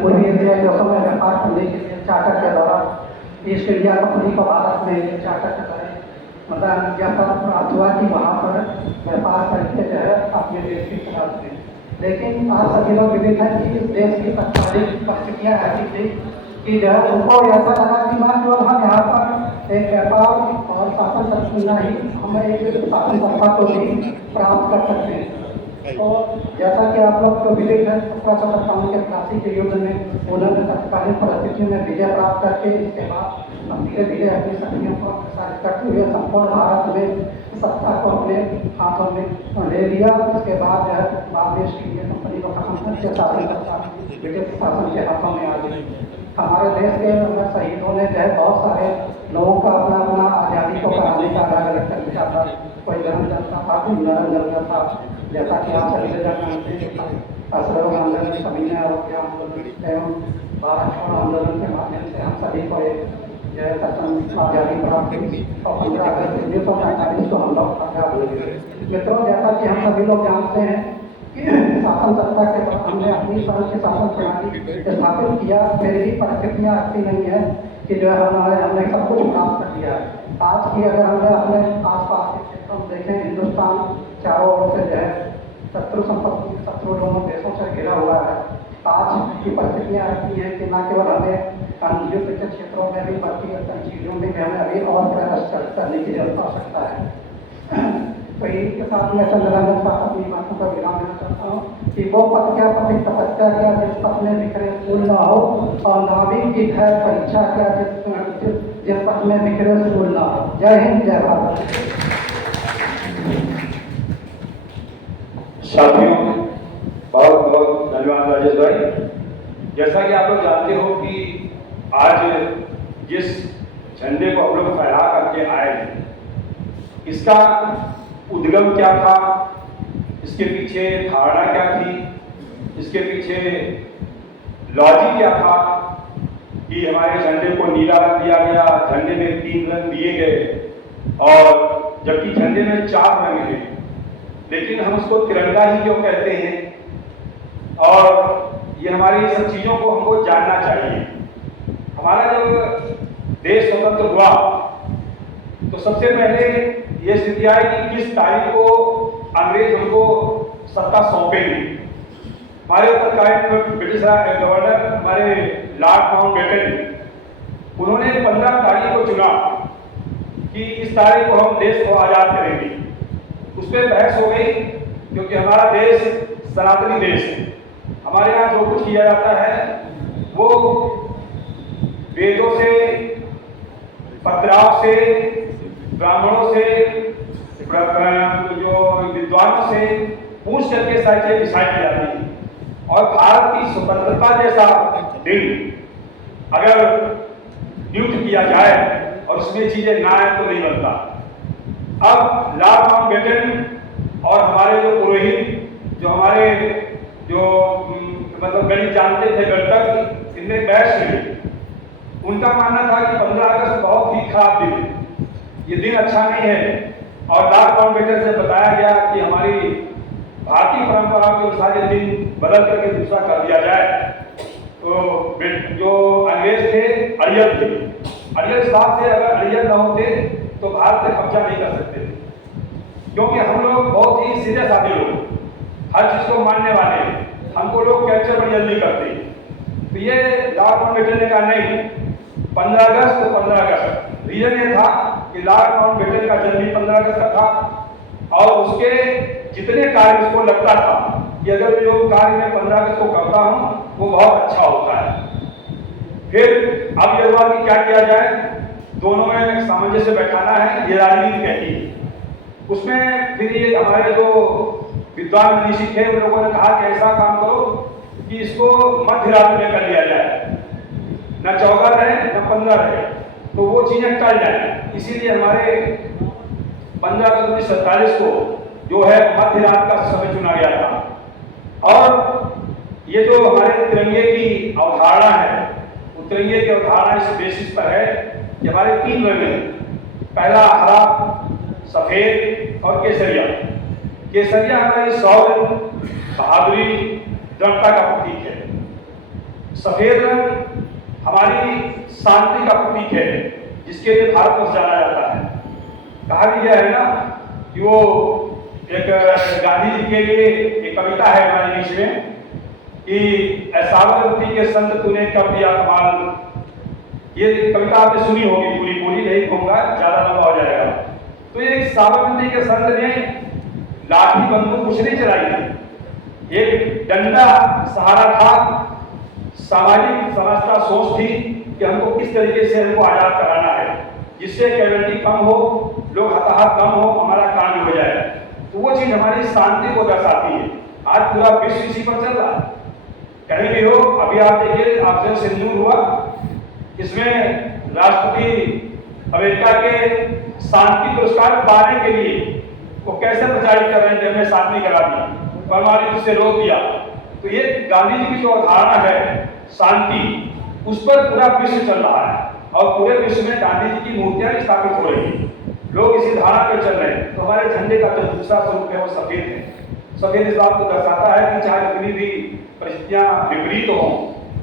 पूर्वी एशिया देशों में व्यापार करने के लिए चार्टर के द्वारा ईस्ट इंडिया कंपनी को भारत में ये चार्टर के द्वारा मतलब यह प्राप्त हुआ कि वहाँ पर व्यापार करके जो है अपने देश की तरफ में। लेकिन आज सभी लोग विदित है कि इस देश की तत्कालीन परिस्थितियाँ ऐसी थी कि जो है उनको ऐसा लगा कि न केवल हम यहाँ पर एक व्यापार और शासन तंत्र ही हम एक शासन सत्ता को भी प्राप्त कर सकते हैं। तो जैसा कि आप लोग को विदित है 1757 के प्लासी के युद्ध में उन्होंने तत्कालीन परिस्थितियों में विजय प्राप्त करके इसके बाद धीरे धीरे अपनी शक्तियों को प्रसारित करते हुए संपूर्ण भारत में सत्ता को अपने हाथों में ले लिया। इसके बाद जो है बाद देश की इंडियन कंपनी को खत्म करके शासन सत्ता ब्रिटिश शासन के हाथों में आ गई। हमारे देश के शहीदों ने जो है बहुत सारे लोगों का अपना अपना आज़ादी को कराने का अलग अलग तरीका था। कोई धर्म जलता था, कोई नरम जलता था, जैसा कि आप सभी लोग जानते हैं असहयोग आंदोलन सभी ने और आंदोलन एवं भारत छोड़ो आंदोलन के माध्यम से हम सभी को एक जो है आज़ादी प्राप्त हुई और 15 अगस्त 1947 को हम लोग आज़ाद हुए। मित्रों, जैसा कि हम सभी लोग जानते हैं कि शासन सत्ता के बाद हमने अपनी स्वयं की शासन प्रणाली स्थापित किया, फिर भी परिस्थितियाँ ऐसी नहीं है कि जो है हमने सब कुछ प्राप्त कर लिया है। आज की अगर हमने अपने आसपास के क्षेत्रों में देखें, हिंदुस्तान चारों ओर से जो है शत्रु दोनों देशों से घिरा हुआ है। आज की परिस्थितियाँ ऐसी हैं कि न केवल हमें युद्ध के क्षेत्रों में भी बल्कि चीज़ों में हमें अभी और प्रयास करने की जरूरत आवश्यकता है। तो इनके साथ मैं चंद्रानंद साहब अपनी बातों का विराम देना चाहता हूँ कि वो पथ क्या पथिक तपस्या क्या जिस पथ में बिखरे फूल न हो, और नाविक की खैर परीक्षा क्या जिस पथ में बिखरे फूल न हो। जय हिंद, जय भारत। साथियों, बहुत बहुत धन्यवाद राजेश भाई। जैसा कि आप लोग जानते हो कि आज जिस झंडे को हम लोग फहरा करके आए हैं, इसका उद्गम क्या था, इसके पीछे धारणा क्या थी, इसके पीछे लॉजिक क्या था कि हमारे झंडे को नीला रंग दिया गया, झंडे में 3 रंग दिए गए और जबकि झंडे में 4 रंग हैं, लेकिन हम उसको तिरंगा ही क्यों कहते हैं। और ये हमारी सब चीज़ों को हमको जानना चाहिए। हमारा जब देश स्वतंत्र हुआ तो सबसे पहले ये स्थिति आई कि किस तारीख को अंग्रेज हमको सत्ता सौंपेंगे। हमारे उत्तरकालीन ब्रिटिश गवर्नर हमारे लॉर्ड माउंटबेटन, उन्होंने 15 तारीख को चुना कि इस तारीख को हम देश को आज़ाद करेंगे। उस पर बहस हो गई क्योंकि हमारा देश सनातनी देश है। हमारे यहाँ जो कुछ किया जाता है वो वेदों से, पत्राव से, ब्राह्मणों से, जो विद्वानों से पूछ करके सारी चीजें डिसाइड की जाती है। और भारत की स्वतंत्रता जैसा दिन अगर नियुक्त किया जाए और उसमें चीजें ना आए तो नहीं बनता। अब लॉर्ड माउंटबेटन और हमारे जो पुरोहित जो हमारे जो मतलब गणित जानते थे, गणितज्ञ, इनमें बहस हुई। उनका मानना था कि 15 अगस्त बहुत ही खराब दिन है, ये दिन अच्छा नहीं है। और लॉर्ड माउंटबेटन से बताया गया कि हमारी भारतीय परंपरा के अनुसार ये दिन बदल करके दूसरा कर दिया जाए। तो जो अंग्रेज थे अड़ियल थे, अड़ियल इस बात से अगर अड़ियल न होते तो भारत पे कब्जा नहीं कर सकते थे, क्योंकि हम लोग बहुत ही सीधे साधे लोग, हर चीज को मानने वाले, हमको लोग कैप्चर बड़ी जल्दी करते। तो ये लॉर्ड माउंटबेटन ने कहा नहीं, 15 अगस्त तो 15 अगस्त। रीजन ये था कि लॉर्ड माउंटबेटन का जन्म भी 15 अगस्त का था और उसके जितने कार्य उसको लगता था कि अगर जो कार्य मैं 15 अगस्त को करता हूँ वो बहुत अच्छा होता है। फिर अब ये हुआ कि क्या किया जाए, दोनों में सामंजस्य बैठाना है, ये राजनीति कहती है। उसमें फिर ये हमारे जो विद्वान मनीषी थे उन लोगों ने कहा कि ऐसा काम करो कि इसको मध्य रात्रि में कर लिया जाए, न 14 रहे न 15 रहे, तो वो चीजें टल जाए। इसीलिए हमारे 15 अगस्त 1947 को जो है मध्य रात का समय चुना गया था। और ये जो हमारे तिरंगे की अवधारणा है, वो तिरंगे की अवधारणा इस बेसिस पर है कि हमारे 3 रंग हैं, पहला हरा, सफेद और केसरिया। केसरिया हमारी शौर्य, बहादुरी, दृढ़ता का प्रतीक है। सफेद रंग हमारी शांति का प्रतीक है, जिसके लिए भारत को जाना जाता है। कहा भी गया है ना कि वो एक गांधी जी के लिए एक कविता है हमारे बीच में कि साबरमती के संत तूने कर दिया कमाल। ये कविता आपने सुनी होगी, पूरी नहीं कहूंगा, ज्यादा लंबा हो जाएगा। तो ये साबरमती के संत ने लाठी बंदूक कुछ नहीं चलाई थी, एक डंडा सहारा था, सामाजिक समझता सोच थी कि हमको किस तरीके से हमको आजाद कराना है, जिससे कैजुअलिटी कम हो, लोग हताहत कम हो, हमारा काम भी हो जाए। तो वो चीज हमारी शांति को दर्शाती है। आज पूरा विश्व इसी पर चल रहा है, कहीं भी हो। अभी आप देखिए ऑपरेशन सिंदूर हुआ, इसमें राष्ट्रपति अमेरिका के शांति पुरस्कार पाने के लिए वो कैसे प्रचारित कर रहे हैं कि हमने शांति करा दी, परमाणु युद्ध से रोक दिया। तो ये गांधी जी की जो अवधारणा है शांति, उस पर पूरा विश्व चल रहा है और पूरे विश्व में गांधी जी की मूर्तियां स्थापित हो रही हैं, लोग इसी धारणा पर चल रहे हैं। तो हमारे झंडे का जो दूसरा स्वरूप है वो सफेद है। सफेद इस बात को दर्शाता है कि चाहे कितनी भी परिस्थितियां विपरीत हो,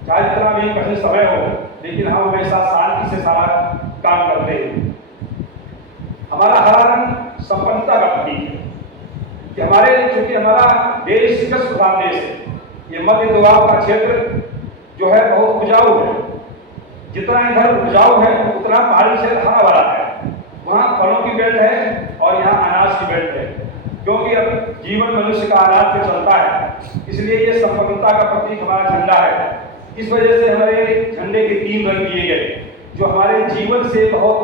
चाहे जितना भी कठिन समय हो, लेकिन हम हमेशा शांति से सारा काम करते हैं। हमारा हरा रंग संपन्नता का प्रतीक है कि हमारे, चूंकि हमारा देश कृषि प्रधान देश है, ये मध्य दोआब का क्षेत्र जो है बहुत उपजाऊ है। जितना इधर उपजाऊ है उतना पहाड़ी क्षेत्र हरा भरा है। वहाँ फलों की बेल्ट है और यहाँ अनाज की बेल्ट है, क्योंकि अब जीवन मनुष्य का अनाज से चलता है, इसलिए ये संपन्नता का प्रतीक हमारा झंडा है। इस वजह से हमारे झंडे के 3 रंग दिए गए जो हमारे जीवन से बहुत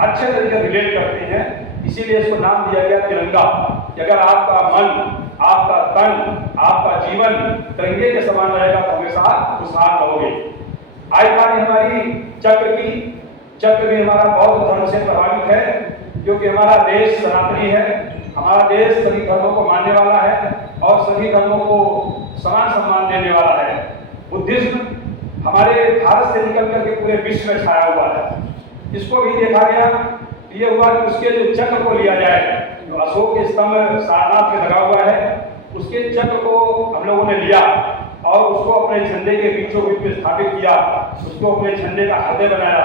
अच्छे तरीके रिलेट करते हैं, इसीलिए इसको नाम दिया गया तिरंगा। कि अगर आपका मन, आपका तन, आपका जीवन तिरंगे के समान रहेगा तो हमेशा खुशहाल रहोगे। आई बारी हमारी चक्र की, चक्र भी हमारा बौद्ध धर्म से प्रभावित है, क्योंकि हमारा देश सनातनी है, हमारा देश सभी धर्मों को मानने वाला है और सभी धर्मों को समान सम्मान देने वाला है। बुद्धिज्म हमारे भारत से निकल करके पूरे विश्व में छाया हुआ है। इसको भी देखा गया, ये हुआ कि उसके जो चक्र को लिया जाए, जो अशोक के स्तंभ सारनाथ में लगा हुआ है, उसके चक्र को हम लोगों ने लिया और उसको अपने झंडे के बीचों बीच में स्थापित किया, उसको अपने झंडे का हृदय बनाया।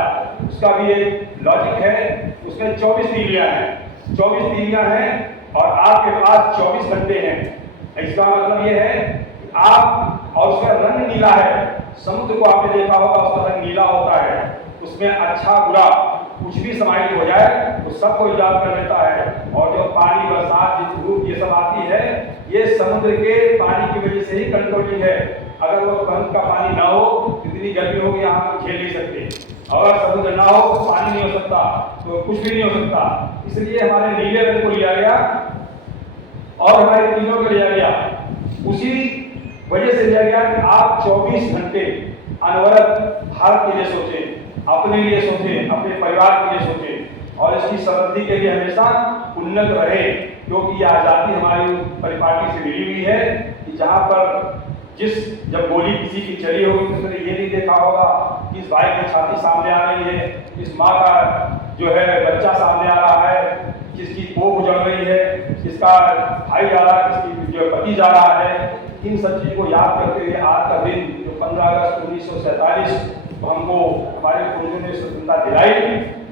उसका भी एक लॉजिक है, उसमें 24 तीलियां हैं, 24 तीलियां हैं और आपके पास 24 घंटे हैं। इसका मतलब ये है कि आप, और उसका रंग नीला है। समुद्र को आपने देखा होगा, उसका रंग नीला होता है, उसमें अच्छा बुरा कुछ भी समाहित हो जाए तो सबको इजाद कर लेता है। और जो पानी, बरसात, धूप ये सब आती है, ये समुद्र के पानी की वजह से ही कंट्रोलिंग है। अगर वो समुद्र का पानी ना हो, इतनी गर्मी होगी हम झेल नहीं सकते। अगर समुद्र ना हो तो पानी नहीं हो सकता, तो कुछ भी नहीं हो सकता। इसलिए हमारे नीले रंग को लिया गया और हमारे तीनों को लिया गया। उसी वजह से लिया गया कि आप 24 घंटे अनवरत भारत के लिए सोचें, अपने लिए सोचें, अपने परिवार के लिए सोचें और इसकी समृद्धि के लिए हमेशा उन्नत रहे। क्योंकि ये आज़ादी हमारी परिपाटी से मिली हुई है कि जहाँ पर जब गोली किसी की चली होगी तो उसने ये नहीं देखा होगा कि इस भाई की छाती सामने आ रही है, इस माँ का जो है बच्चा सामने आ रहा है, किसकी कोख उजड़ रही है, किसका भाई जा रहा है, किसकी जो पति जा रहा है। इन सब चीज़ को याद करते हुए आज का दिन जो 15 अगस्त 1947 हमको हमारे पूर्वजों ने स्वतंत्रता दिलाई,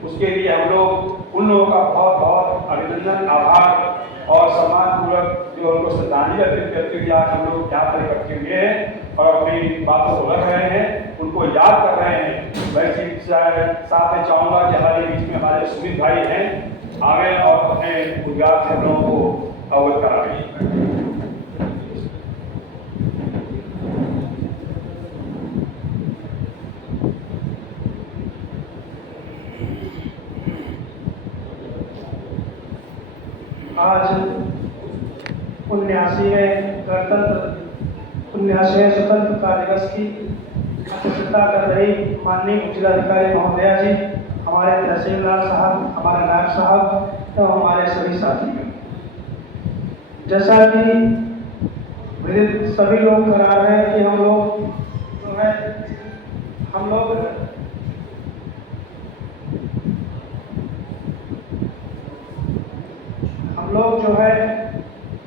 उसके लिए हम लोग उन लोगों का बहुत बहुत अभिनंदन, आभार और सम्मानपूर्वक जो उनको श्रद्धांजलि अर्पित करते हुए आज हम लोग यहाँ पर इकट्ठे हुए हैं और अपनी बातों को रख रहे हैं, उनको याद कर रहे हैं। वैसे साथ में चाहूँगा कि हमारे बीच में हमारे सुमित भाई हैं, आगे और अपने गुजरात से हम लोगों को अवगत कराएंगे। आज 79वें स्वतंत्रता दिवस की अध्यक्षता कर रही माननीय जिलाधिकारी महोदया जी, हमारे तहसीलदार साहब, हमारे नायब साहब एवं हमारे सभी साथी, जैसा कि सभी लोग करा रहे हैं कि हम लोग जो है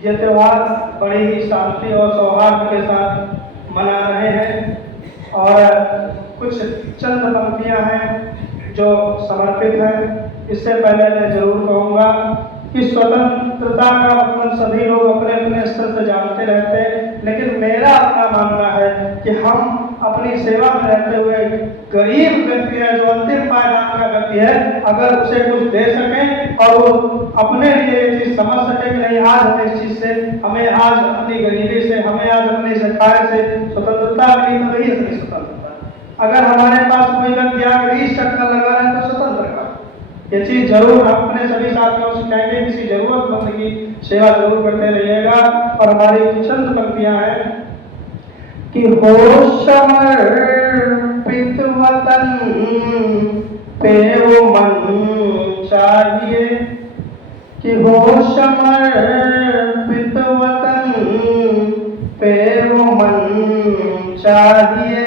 ये त्यौहार बड़ी ही शांति और सौहार्द के साथ मना रहे हैं और कुछ चंद पंक्तियां हैं जो समर्पित हैं। इससे पहले मैं जरूर कहूँगा कि स्वतंत्रता का मतलब सभी लोग अपने अपने स्तर से जानते रहते हैं, लेकिन मेरा अपना मानना है कि हम अपनी सेवा में रहते हुए गरीब व्यक्ति है, जो अंतिम पायदान का व्यक्ति है, अगर उसे कुछ दे सकें और वो अपने लिए ये चीज समझ सके कि नहीं, आज हमें इस चीज से, हमें आज अपनी गरीबी से, हमें आज अपने इस कार्य से स्वतंत्रता मिली, तो वही असली स्वतंत्रता। अगर हमारे पास कोई व्यक्ति आकर 20 टक्का लगा रहा है तो स्वतंत्र का ये चीज जरूर हम अपने सभी साथियों से कहेंगे, किसी जरूरतमंद की सेवा जरूर करते रहिएगा। और हमारी चंद पंक्तियां हैं कि हो समर्पित वतन पे वो मन चाहिए, कि हो समर्पित वतन पे वो मन चाहिए,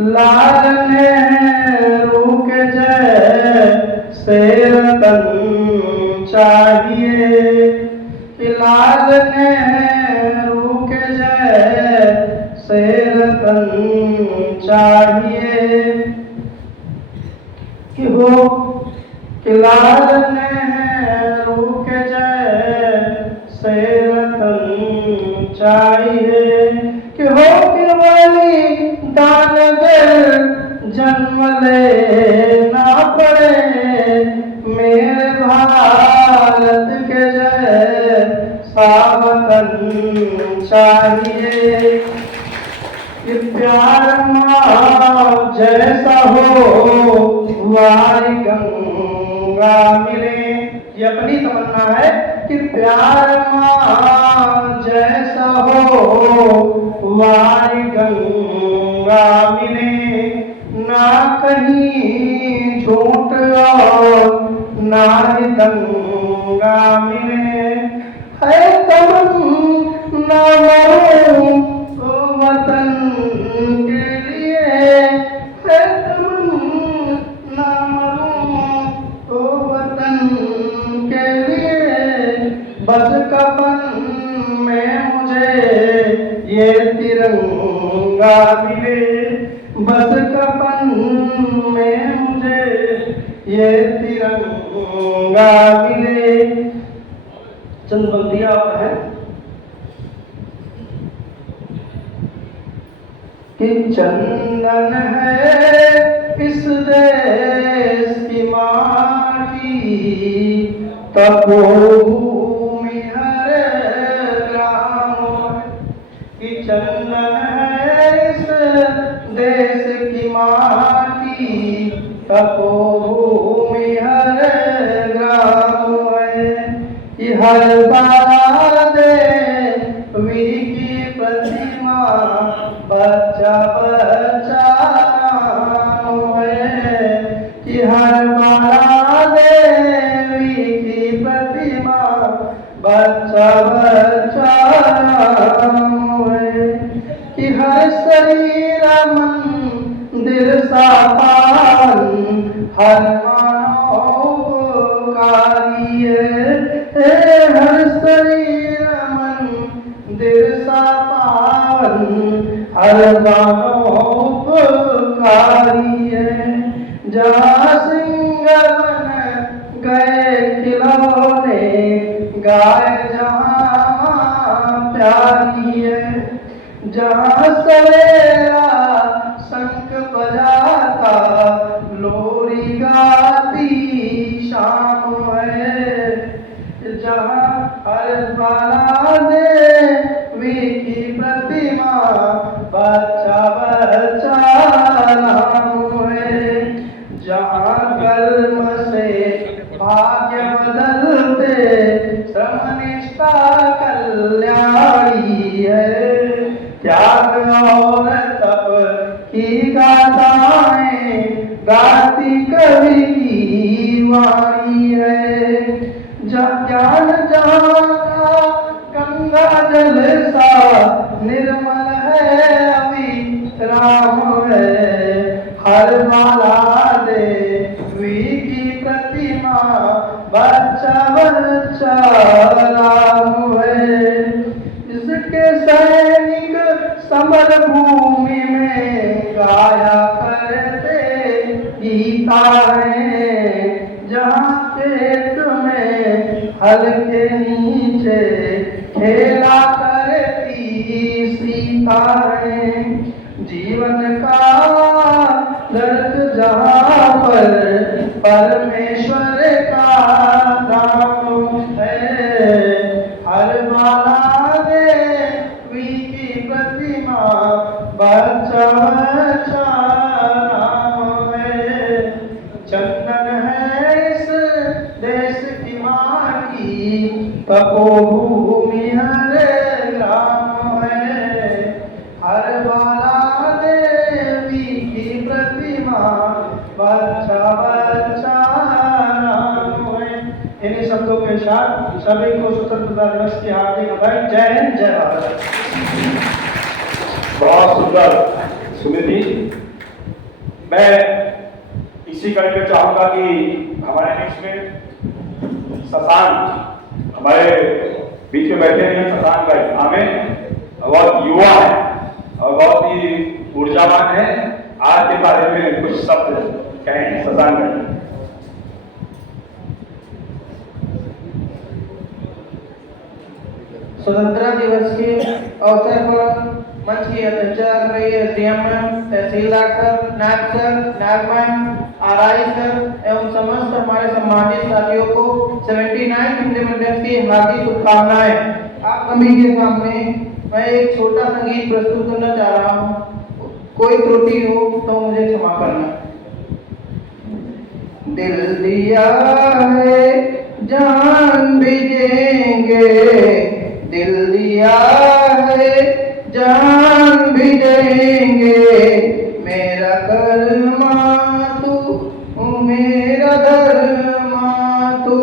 लाल नेहरू के जैसे रतन चाहिए, कि लाल नेहरू के जैसे रतन चाहिए, कि हो कि लाल नेहरू के जैसे रतन चाहिए, कि हो केवली दान दे जन्म लेना पड़े, मेरे भारत के जैसा वतन चाहिए, कि प्यार माँ जैसा हो वारी गंगा मिले। ये अपनी तमन्ना है कि प्यार माँ जैसा हो वारी गंगा मिले, ना कहीं झूठ और ना ही दंगा मिले, है तमन्ना मरूं वतन के लिए, है तमन्ना मरूं वतन के लिए, बस कफन में मुझे ये तिरंगा मिले, बस कफन में मुझे ये तिरंगा मिले। चंद पंक्तियां और है कि चंदन है इस देश की माटी, तपोभूमि हर ग्राम, कि चंदन है इस देश की माटी, तपोभूमि हर ग्राम है, कि हर देवी की प्रतिमा बच्चा बच्चा नाम है, कि हर बाला देवी की प्रतिमा बच्चा बच्चा नाम है, कि हर शरीर मंदिर सा पावन हर मानव कार्य है, हर शरीर मंदिर सा पावन हर मानव कार्य है, जहाँ सिंह बन गए खिलौने गाय जहाँ प्यारी है, जहाँ सवेरा शंख बजाता लोरी गाती शाम है, जहाँ हर बाला देवी की प्रतिमा बच्चा बच्चा नाम है, जहाँ कर्म से भाग्य बदलते श्रमनिष्ठा कल्याणी है, त्याग और समर भूमि में गाया करते गीताएं, जहाँ खेत में हल के नीचे खेला करती सीताएं। जीवन का दर्द जहाँ पर परमेश्वर का नाम है, हर माला देवी की प्रतिमा बच्चा बच्चा नाम है। चंदन है इस देश की माटी, तपोभूमि हर ग्राम है, हर बाला देवी की प्रतिमा बच्चा बच्चा नाम है। इन्हीं शब्दों के साथ सभी को स्वतंत्रता दिवस की हार्दिक बधाई। जय हिंद, जय भारत। बहुत सुंदर सुमिति। मैं इसी कड़ी में चाहूंगा कि हमारे बीच में शशांक हमारे बीच में बैठे हैं। शशांक भाई हमें बहुत युवा है और बहुत ही ऊर्जावान है। आज के बारे में कुछ शब्द कहें शशांक भाई। स्वतंत्रता दिवस के अवसर पर मंच की अध्यक्षता कर रही है सीएम मैम, तहसीलदार सर, नायब सर, नायब मैम, आरआई सर एवं समस्त हमारे सम्मानित साथियों को 79 इंडिपेंडेंस की हार्दिक शुभकामनाएं। आप सभी के सामने मैं एक छोटा संगीत प्रस्तुत करना चाह रहा हूँ। कोई त्रुटि हो तो मुझे क्षमा करना। दिल दिया है जान भी देंगे, दिल दिया है जान भी देंगे, मेरा कर्मा तू मेरा धर्मा तू,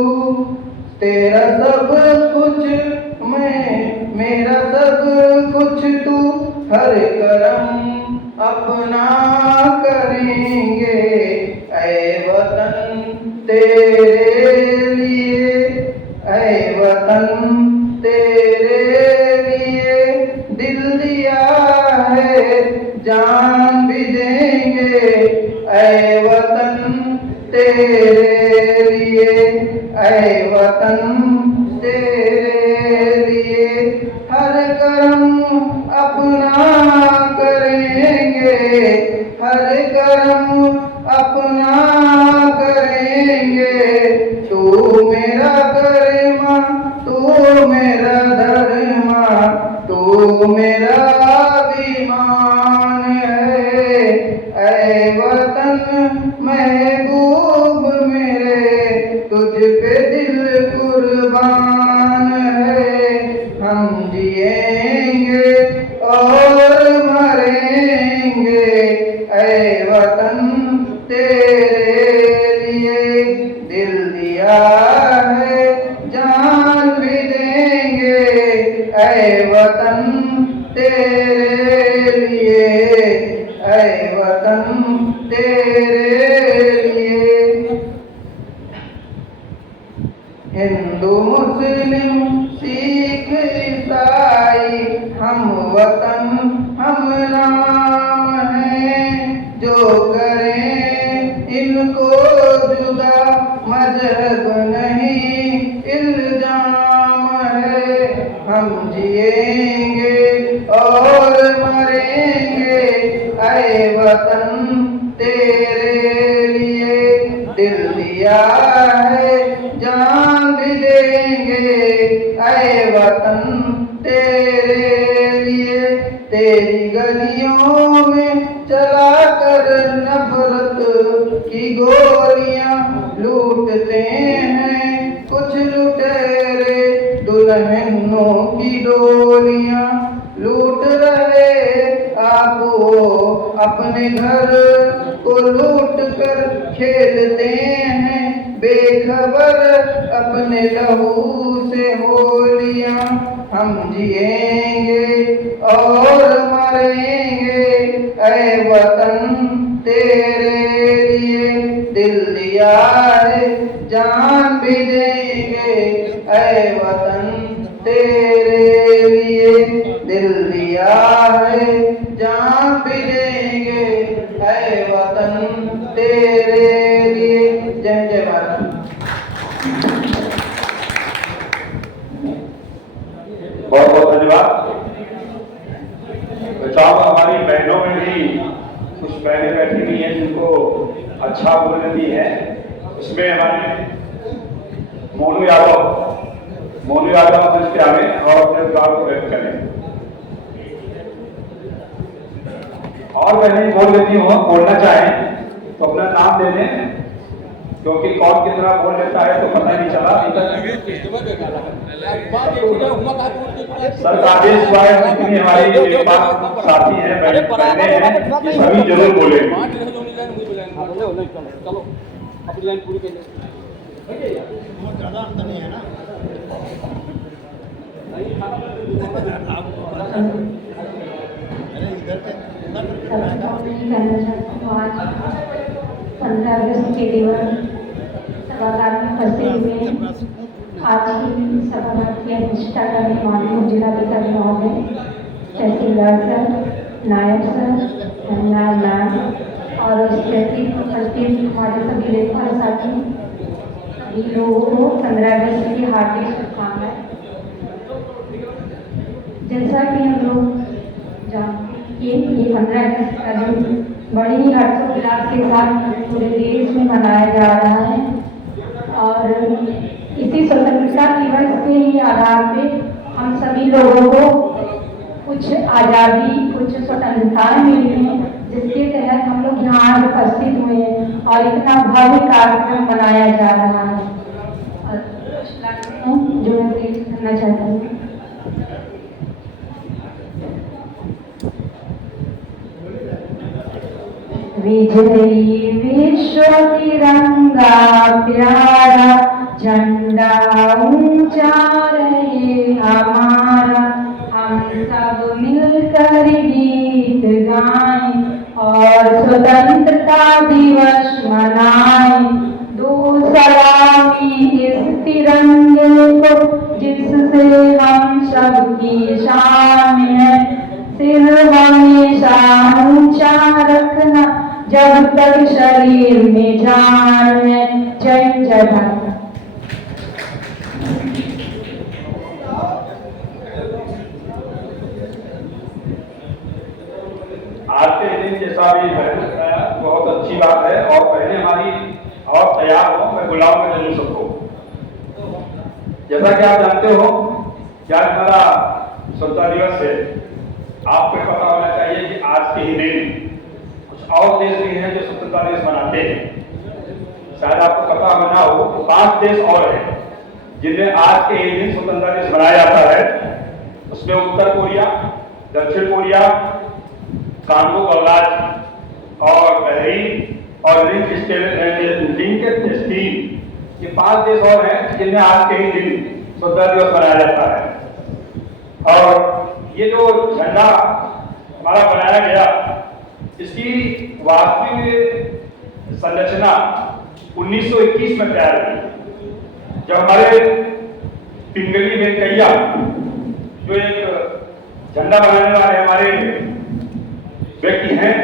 तेरा सब कुछ मैं मेरा सब कुछ तू, हर करम अपना करेंगे, ऐ वतन तेरे लिए, ऐ वतन तेरे लिए, दिल दिया है जान भी देंगे, ऐ वतन तेरे लिए, ऐ वतन तेरे लिए, हर कर्म अपना करेंगे, हर कर्म अपना करेंगे, तू मेरा कर्मा तू मेरा धर्मा, तू मेरा अभिमान है, ऐ वतन महबूब मेरे, तुझ पे दिल कुर्बान है, हम जिएंगे और मरेंगे, ऐ वतन तेरे लिए, दिल दिया है जान भी देंगे, ऐ वतन तेरे लिए, ऐ वतन तेरे लिए। हिंदू मुस्लिम सिख ईसाई हम वतन हम नाम हैं, जो करें इनको जुदा मजहब नहीं इल्जाम है, हम जिएंगे और मरेंगे, ऐ वतन तेरे लिए, दिल दिया है जान भी देंगे, ऐ वतन तेरे लिए, तेरी गलियों में चला कर नफरत की गोलियां लूटते हैं कुछ लुटेरे, दुल्हनों की डोलियां लूट रहे आपको, अपने घर को लूट कर खेलते हैं बेखबर अपने लहू से होलियां, हम जिएंगे और मरेंगे, ऐ वतन तेरे लिए, दिल दिया है जान भी देंगे, ऐ वतन तेरे लिए, दिल दिया तेरा है जहाँ भी देंगे है वतन तेरे लिए। जय जय भारत। बहुत बहुत धन्यवाद। बचाओ हमारी बहनों में भी कुछ बहनें बैठी हुई हैं जिनको अच्छा बोल रही है। उसमें हमारे मोनू यादव मंच पे आवे और अपने विचार को व्यक्त करें। और बहनें बोल लेती हो, बोलना चाहें तो अपना नाम दे दें, क्योंकि कौन कितना बोल लेता है तो पता नहीं चला। सर का आदेश हुआ है, जितनी हमारी साथी हैं बहनें हैं ये सभी जरूर बोले। अपनी लाइन पूरी कर आज 15 अगस्त के दिन सभागार में उपस्थित हुए आज की सभागार की अध्यक्षता करने माननीय जिलाधिकारी महोदय, तहसीलदार सर, नायब सर, मैम और उपस्थित हमारे सभी लेखपाल साथी, सभी लोगों को 15 अगस्त की हार्दिक शुभकामनाएं। जैसा कि हम लोग जानते हैं कि ये 15 अगस्त का दिन बड़ी ही हर्षोल्लास के साथ पूरे देश में मनाया जा रहा है और इसी स्वतंत्रता दिवस के ही आधार पे हम सभी लोगों को कुछ आज़ादी, कुछ स्वतंत्रताएं मिली हैं, जिसके तहत हम लोग यहाँ उपस्थित हुए हैं और इतना भव्य कार्यक्रम मनाया जा रहा है। और जो मैं पेश करना चाहती हूँ, विजयी विश्व तिरंगा प्यारा, झंडा ऊंचा रहे हमारा, हम सब मिलकर गीत गाएं और स्वतंत्रता दिवस मनाएं। दो सलामी इस तिरंगे को जिससे हम सबकी शान है, सिर हमेशा ऊंचा रखना जब तक शरीर में जान है। जय जय भारत। आज के दिन जैसा भी बहन बताया बहुत अच्छी बात है और बहनें हमारी और तैयार हो, मैं बुलाऊंगा जरूर सबको। जैसा कि आप जानते हो क्या हमारा स्वतंत्रता दिवस है, आपको पता होना चाहिए कि आज के ही दिन कुछ और देश भी हैं जो स्वतंत्रता दिवस मनाते हैं। शायद आपको पता होना हो, 5 देश और हैं जिनमें आज के ही दिन स्वतंत्रता दिवस मनाया जाता है। उसमें उत्तर कोरिया, दक्षिण कोरिया, कांगो गणराज्य और बहरीन और ये 5 देश और हैं जिनमें आज के ही दिन स्वतंत्रता दिवस मनाया जाता है। और ये जो झंडा हमारा बनाया गया, इसकी वास्तविक संरचना 1921 में तैयार हुई, जब हमारे पिंगली वेंकैया जो एक झंडा बनाने वाले हमारे व्यक्ति हैं,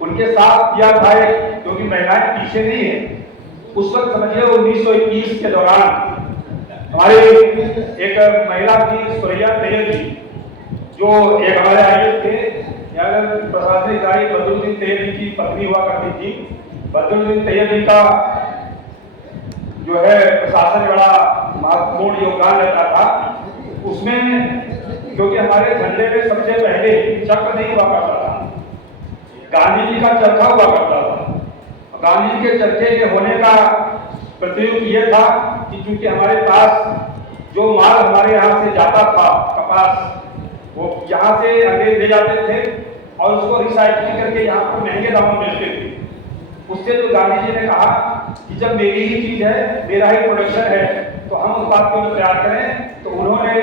उनके साथ किया था, क्योंकि महिलाएं पीछे नहीं है। उस वक्त समझिए 1921 के दौरान हमारे एक महिला थी सुरैया तैयब जी, जो एक हमारे IAS थे प्रशासनिक अधिकारी बदरुद्दीन तैयब जी की पत्नी हुआ करती थी। बदरुद्दीन तैयब जी का जो है प्रशासन में बड़ा महत्वपूर्ण योगदान रहता था। उसमें क्योंकि हमारे झंडे में सबसे पहले चक्र नहीं हुआ करता था, गांधी जी का चरखा हुआ करता था। गांधी जी के चरखे के होने का प्रतीक ये था कि क्योंकि हमारे पास जो माल हमारे यहाँ से जाता था, कपास, वो यहाँ से अंग्रेज ले जाते थे और उसको रिसाइकलिंग करके यहाँ पर महंगे दामों में बेचते थे। उससे तो गांधी जी ने कहा कि जब मेरी ही चीज है, मेरा ही प्रोडक्शन है, तो हम उत्पाद को तैयार करें। तो उन्होंने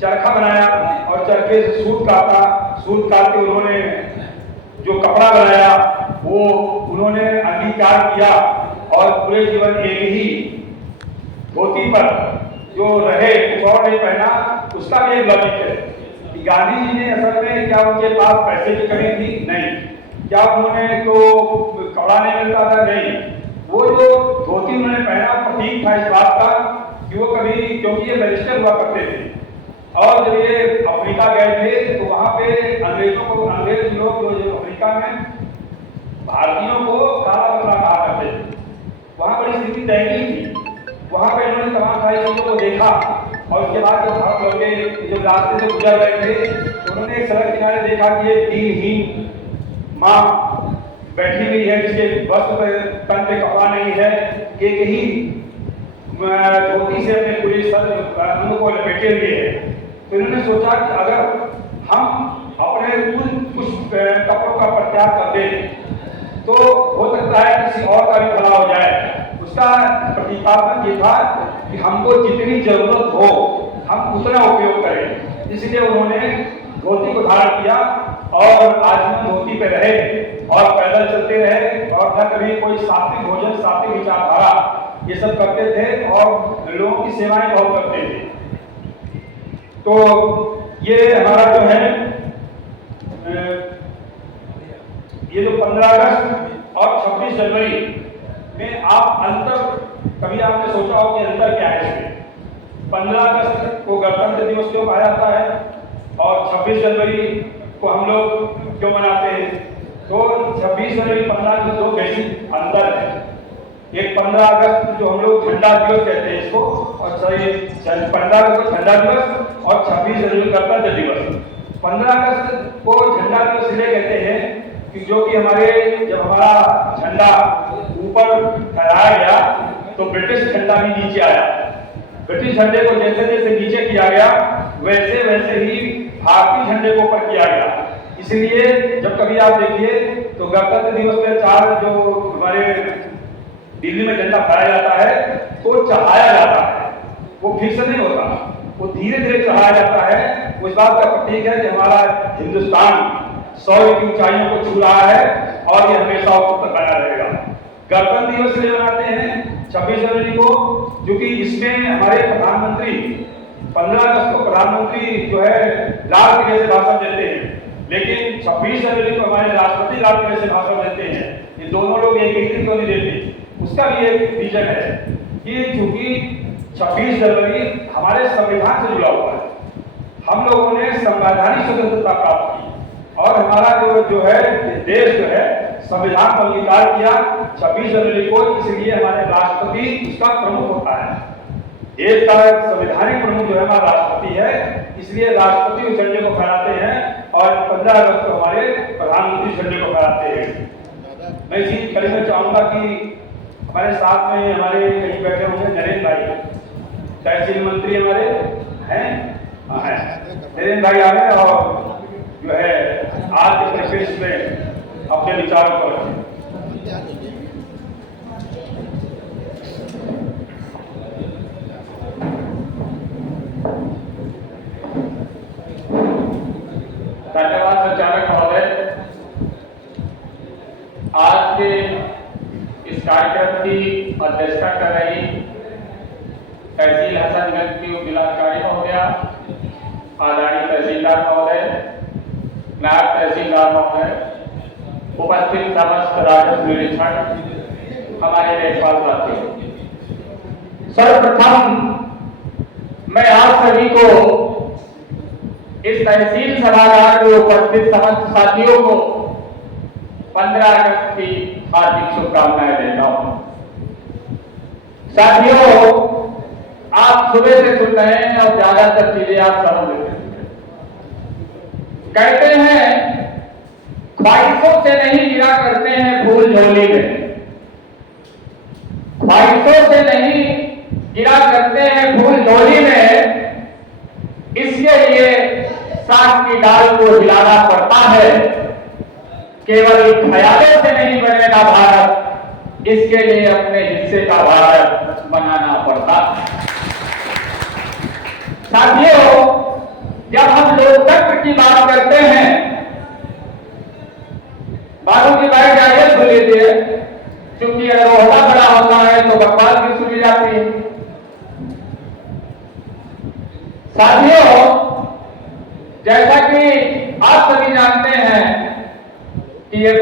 चरखा बनाया और चरखे से सूत काटा, सूत काट के उन्होंने जो कपड़ा बनाया वो उन्होंने अंगीकार किया और पूरे जीवन एक ही धोती पर जो रहे कुछ और नहीं पहना। उसका भी एक लॉजिक है कि गांधी जी ने असल में क्या उनके पास पैसे की कमी थी? नहीं। क्या उन्होंने तो कपड़ा नहीं मिलता था? नहीं। वो जो धोती उन्होंने पहना प्रतीक था इस बात का कि वो कभी, क्योंकि ये बैरिस्टर हुआ करते थे और जब ये अफ्रीका गए थे तो वहां पे अंग्रेज लोग जो अफ्रीका में भारतीयों को काला बकरा कहा करते थे। वहां बड़ी स्थिति दयनीय थी। वहां पे इन्होंने तमाम सारी चीजों को देखा और उसके बाद जब भारत लौटे, जब रास्ते से गुजर रहे थे तो उन्होंने एक सड़क किनारे देखा कि एक दीनहीन माँ बैठी हुई है जिसके वस्त्र पे तन पे कपड़ा नहीं है, एक ही धोती से अपने पूरे सर को लपेटे हुए है। तो इन्होंने सोचा कि अगर हम अपने कुछ कपड़ों का परित्याग कर दें तो हो सकता है किसी और का भी भला हो जाए। उसका प्रतीकात्मक ये था कि हमको जितनी जरूरत हो हम उतना उपयोग करें। इसलिए उन्होंने धोती को धारण किया और आजीवन धोती पे रहे और पैदल चलते रहे और न कभी कोई सात्विक भोजन, सात्विक विचारधारा ये सब करते थे और लोगों की सेवाएं बहुत करते थे। तो ये हमारा जो है ये जो 15 अगस्त और 26 जनवरी में आप अंतर, कभी आपने सोचा हो कि अंतर क्या है इसमें? 15 अगस्त को गणतंत्र दिवस क्यों कहा जाता है और 26 जनवरी को हम लोग क्यों मनाते हैं? तो 26 जनवरी 15 अगस्त दो बेसिक अंतर है। एक 15 अगस्त जो हम लोग झंडा दिवस कहते हैं इसको, और 15 अगस्त को झंडा दिवस और 26 जनवरी गणतंत्र दिवस। 15 अगस्त को झंडा दिवस इसलिए कहते हैं कि जो कि जब हमारा झंडा ऊपर फहराया गया तो ब्रिटिश झंडा भी नीचे आया। ब्रिटिश झंडे को जैसे जैसे नीचे किया गया वैसे वैसे ही भारतीय झंडे को ऊपर किया गया। इसलिए जब कभी आप देखिए तो गणतंत्र दिवस में 4 जो हमारे दिल्ली में झंडा फहराया जाता है तो चढ़ाया जाता है, वो फिक्स नहीं होता, वो धीरे धीरे चढ़ाया जाता है। उस बात का प्रतीक है कि हमारा हिंदुस्तान 100 की ऊंचाइयों को छू रहा है और ये हमेशा ऊपर बना रहेगा। गणतंत्र दिवस इसलिए मनाते हैं 26 जनवरी को क्योंकि इसमें हमारे प्रधानमंत्री 15 अगस्त को प्रधानमंत्री जो है लाल किले से भाषण देते हैं, लेकिन 26 जनवरी को हमारे राष्ट्रपति लाल किले से भाषण देते हैं। ये दोनों लोग एक ही दिन क्यों नहीं देते? उसका भी एक रीजन है कि चूंकि 26 जनवरी हमारे संविधान से जुड़ा हुआ है। हम लोगों ने संवैधानिक स्वतंत्रता प्राप्त की और हमारा जो है देश जो है संविधान को अंगीकार किया 26 जनवरी को। इसलिए हमारे राष्ट्रपति उसका प्रमुख होता है। देश का संवैधानिक प्रमुख जो है हमारा राष्ट्रपति है, इसलिए राष्ट्रपति उस झंडे को फहराते हैं और 15 अगस्त को हमारे प्रधानमंत्री झंडे को फहराते हैं। मैं इसी कड़ी में चाहूंगा कि हमारे साथ में हमारे कहीं बैठे होंगे नरेंद्र भाई, तहसील मंत्री हमारे हैं, नरेंद्र भाई आ गए और जो है आज के परिपेक्ष में अपने विचारों को रखें। धन्यवाद संचालक महोदय। आज के इस कार्यक्रम की अध्यक्षता कर रही तहसील हसनगंज की उपजिलाधिकारी महोदया, आदरणीय तहसीलदार महोदय, नायब तहसीलदार महोदय, उपस्थित समस्त राजस्व निरीक्षक, हमारे लेखपाल साथी, सर्वप्रथम मैं आप सभी को इस तहसील सभागार में उपस्थित समस्त साथियों को 15 अगस्त की हार्दिक शुभकामनाएं देता हूं। साथियों, आप सुबह से सुन रहे हैं और ज्यादातर चीजें आप समझ लेते हैं। कहते हैं ख्वाहिशों से नहीं गिरा करते हैं फूल झोली में, ख्वाहिशों से नहीं गिरा करते हैं फूल झोली में, इसके लिए साग की दाल को हिलाना पड़ता है। केवल ख्यालों से नहीं बनेगा भारत, इसके लिए अपने हिस्से का भारत बनाना पड़ता। साथियों, जब हम लोकतंत्र की बात करते हैं, बाबू की बात जायज हो लेती है, क्योंकि अगर ओहदा बड़ा होता है तो बकवास भी सुनी जाती है। साथियों, जैसा हैं कि ये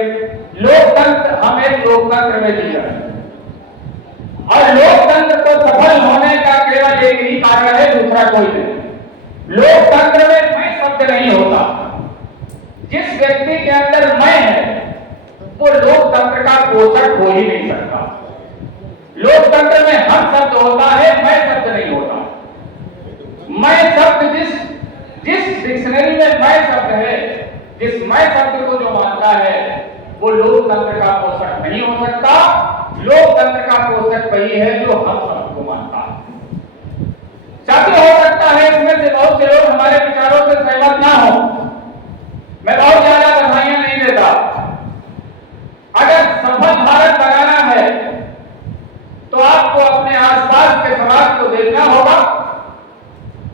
लोकतंत्र, हम एक लोकतंत्र में जी रहे हैं और लोकतंत्र को सफल होने का केवल एक ही कारण है, दूसरा कोई नहीं। लोकतंत्र में मैं शब्द नहीं होता। जिस व्यक्ति के अंदर मैं है वो लोकतंत्र का पोषक हो ही नहीं सकता। लोकतंत्र में हम शब्द होता है, मैं शब्द नहीं होता। मैं शब्द जिस डिक्शनरी में मैं शब्द है, जिस मैं शब्द को जो मानता है वो लोकतंत्र का पोषक नहीं हो सकता। लोकतंत्र का पोषक वही है जो हम शब्द को मानता है। साथ हो सकता है इसमें से बहुत से लोग हमारे विचारों से सहमत ना हो, मैं बहुत ज्यादा बधाइयां नहीं देता। अगर सफल भारत बनाना है तो आपको अपने आसपास के समाज को देखना होगा।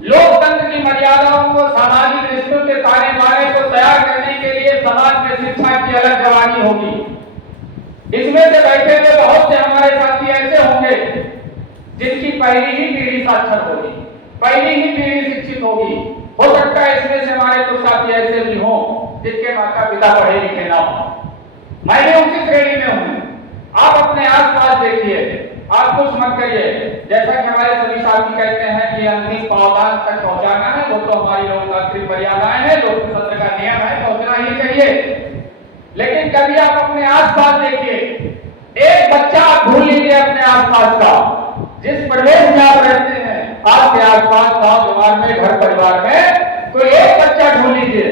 लोकतंत्र की मर्यादाओं को, सामाजिक रिश्तों के ताने बाने को तैयार करने के लिए समाज में शिक्षा की अलग जवानी होगी। इसमें से बैठे हुए बहुत से हमारे साथी ऐसे होंगे जिनकी पहली ही पीढ़ी साक्षर होगी, पहली ही पीढ़ी शिक्षित होगी। हो सकता है इसमें से हमारे कुछ साथी ऐसे भी हों जिनके माता पिता पढ़े लिखे ना हो। मैं भी उसी श्रेणी में हूं। आप अपने आसपास देखिए, आप कुछ मत करिए। जैसा कि हमारे सभी साथी कहते हैं कि अंतिम पावदान तक पहुंचाना है, वो तो हमारी लोकतांत्रिक मर्यादाएं हैं, लोकतंत्र का नियम है, पहुंचना ही चाहिए। लेकिन कभी आप अपने आसपास देखिए, एक बच्चा आप ढूंढ लीजिए अपने आसपास का, जिस प्रदेश में आप रहते हैं, आपके आसपास गांव जवान में, घर परिवार में कोई एक बच्चा ढूंढ लीजिए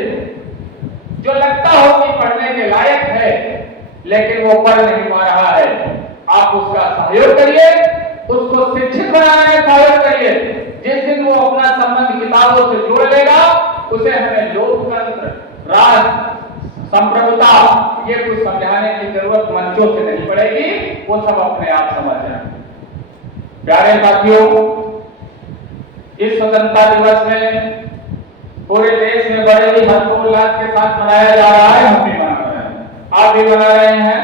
जो लगता हो कि पढ़ने के लायक है लेकिन वो पढ़ नहीं पा रहा है। आप उसका सहयोग करिए, उसको शिक्षित बनाने में सहयोग करिए। जिस दिन वो अपना संबंध किताबों से जोड़ लेगा, उसे हमें लोकतंत्र, राष्ट्र, संप्रभुता ये कुछ समझाने की जरूरत मंचों से नहीं पड़ेगी, वो सब अपने आप समझ जाएंगे। प्यारे साथियों, इस स्वतंत्रता दिवस में पूरे देश में बड़े ही हर्षोल्लास के साथ मनाया जा रहा है। हम भी मना रहे हैं, आप भी मना रहे हैं।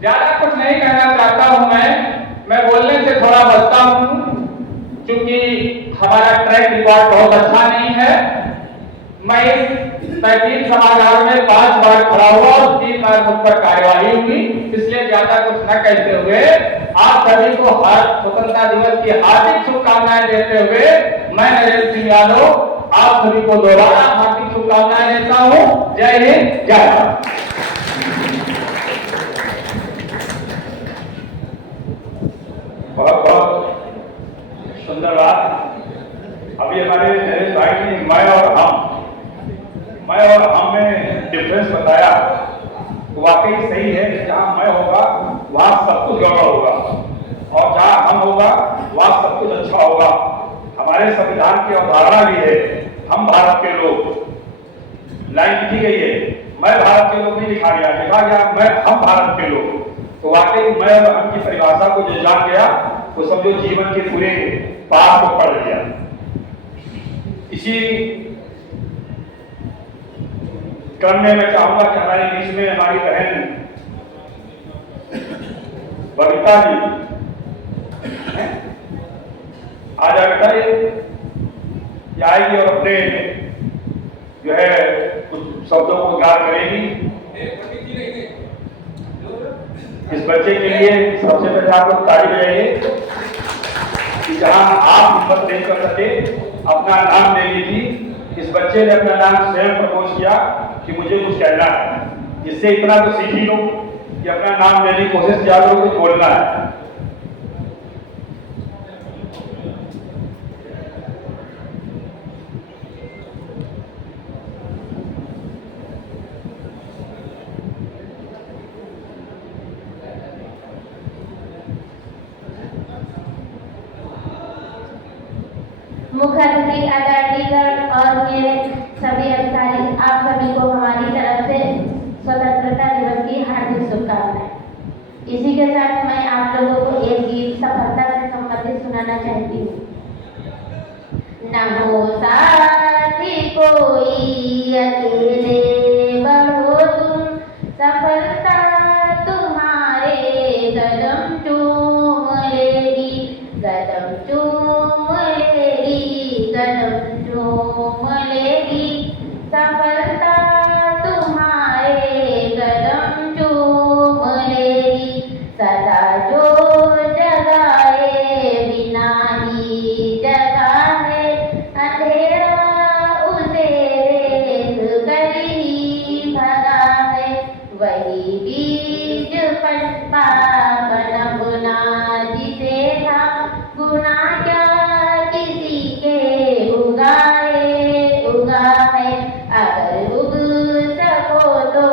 ज्यादा कुछ नहीं कहना चाहता हूं मैं बोलने से थोड़ा बचता हूं क्योंकि हमारा ट्रैक रिकॉर्ड बहुत अच्छा नहीं है। मैं इस 33 सभागार में 5 बार खड़ा हुआ और 3 बार मुझ पर कार्यवाही हुई, इसलिए ज्यादा कुछ न कहते हुए आप सभी को स्वतंत्रता दिवस की हार्दिक शुभकामनाएं देते हुए मैं नरेंद्र सिंह यादव आप सभी को दोबारा हार्दिक शुभकामनाएं देता हूं। जय हिंद, जय भारत। बहुत बहुत सुंदर बात। अभी हमारे नरेश भाई ने मैं और हम में डिफरेंस बताया, वाकई सही है कि जहां मैं होगा वहां सब कुछ गड़बड़ होगा और जहां हम होगा वहां सब कुछ अच्छा होगा। हमारे संविधान की अवधारणा भी है, हम भारत के लोग, लाइन लिखी गई है, मैं भारत के लोग नहीं लिखा गया मैं हम भारत के लोग। तो वाकई मैं और हम की परिभाषा को जो जान गया वो समझो जीवन के पूरे पार को पढ़ लिया। इसी क्रम में मैं चाहूंगा कि हमारे बीच में हमारी बहन बबीता जी आ जाए बेटा, ये आएगी और अपने जो है कुछ शब्दों को गार करेगी। इस बच्चे के लिए सबसे पहले आप लोग ताली बजाइए कि जहां आप हिम्मत नहीं कर सके अपना नाम ले लीजिए। इस बच्चे ने अपना नाम स्वयं प्रपोज किया कि मुझे कुछ कहना है। इससे इतना तो सीख ही लो कि अपना नाम लेने की कोशिश किया करो, कुछ बोलना है। मुख्य अतिथि आदरणीयगण और मेरे सभी अधिकारी, आप सभी को हमारी तरफ से स्वतंत्रता दिवस की हार्दिक शुभकामनाएं। इसी के साथ मैं आप लोगों को एक गीत सफलता से संबंधित सुनाना चाहती हूँ। न हो साथी कोई अकेले बढ़ो तुम, सफलता तुम्हारे कदम चूम लेगी, कदम चूम लेगी, कदम चूम लेगी, सफलता पावन गुना जिसे था गुना क्या किसी के उगा है अगर उग सको तो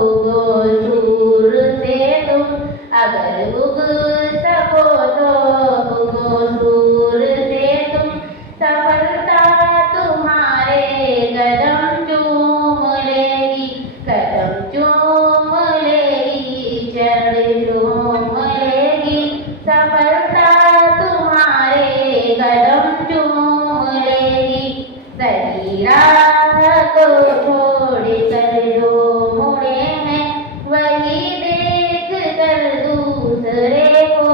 उगो सूर से तुम अगर उग सको तो उगो सूर से तुम सफलता तुम्हारे कदम चूम लेगी चढ़ चूम लेगी सफलता तुम्हारे कदम चूम लेगी सही राह को छोड़ कर जो मुड़े हैं वही देख कर दूसरे को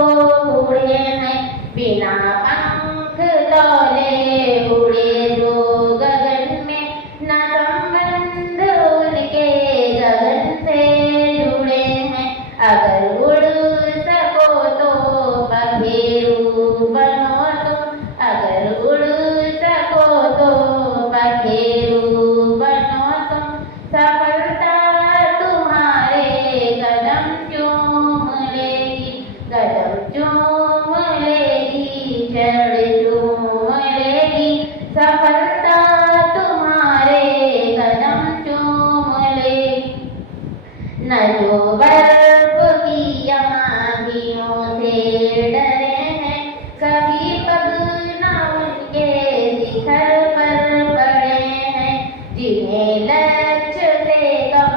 उड़े हैं बिना पंख तोले उड़े जो गगन में न संबंध उनके गगन से जुड़े हैं अगर उड़ सको तो पखेरु बनो तुम अगर उड़ सको तो पखेरु बनो तुम सफलता तुम्हारे कदम चूम लेगी चढ़ चूम लेगी सफलता तुम्हारे कदम चूम लेगी न जो बर्फ की आंधियों से डरे हैं कभी पग न उनके शिखर पर पड़े हैं जिन्हें लक्ष्य से कम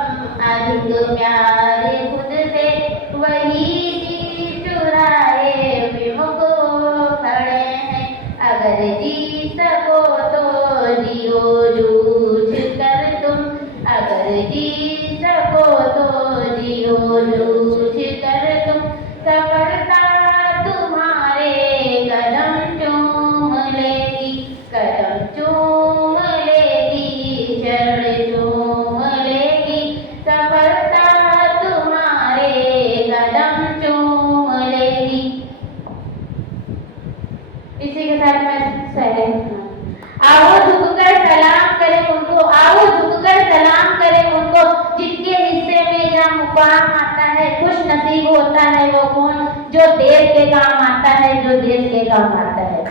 अधिक प्यार खुद से वही जी चुराए विमुख खड़े हैं अगर जी सको तो जियो जूझ कर तुम अगर जी सको तो जियो जूझ कर तुम सफलता तुम्हारे कदम चूम लेगी चढ़ चूम लेगी सफलता तुम्हारे कदम चूम लेगी। इसी के साथ मैं आओ झुककर सलाम करें उनको आओ झुककर सलाम करें उनको जिनके हिस्से में यह मुकाम आता है खुश नसीब होता है वो कौन जो देश के काम आता है जो देश के काम आता है।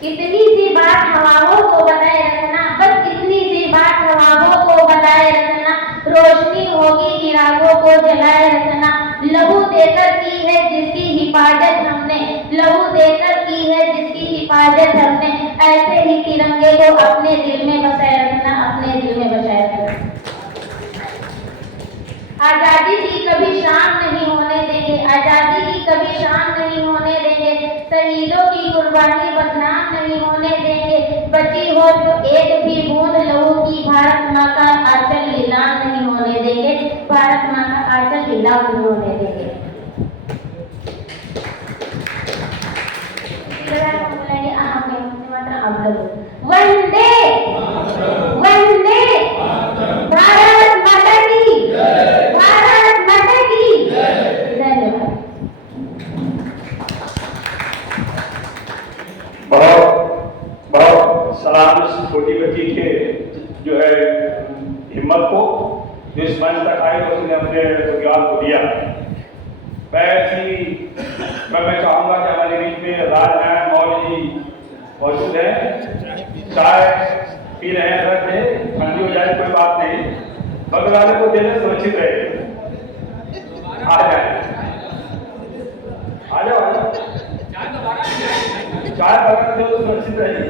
कितनी सी बात हवाओं को बताए रखना बस कितनी सी बात हवाओं को बताए रखना रोशनी होगी चिरागों को जलाए रखना लहू देकर की है जिसकी हिफाजत हमने लहू देकर की है जिसकी हिफाजत हमने ऐसे ही तिरंगे को अपने दिल में बसाए रखना अपने दिल में बसाए रखना। आजादी की कभी शाम नहीं होने देंगे आजादी की कभी शाम नहीं होने देंगे शहीदों की कुर्बानी बदनाम नहीं होने देंगे बची हो तो एक भी बूंद लहू की भारत माँ का आंचल नीलाम नहीं होने देंगे भारत माँ का आंचल नीलाम नहीं होने देंगे। वंदे वंदे भारत माता की भारत माता की धन्यवाद। बहुत सलाम इस छोटी बच्ची के जो है हिम्मत को जो इस मंच तक आई और उसने अपने ज्ञान को दिया। मैं चाहूँगा कि हमारे बीच में राजनारायण मौर्य जी मौजूद है चाय पी रहे हैं अगर थे ठंडी हो जाए कोई बात नहीं बगल वाले को देने सुरक्षित रहे आ जाए आ जाओ चाय बगल दो सुरक्षित रहे।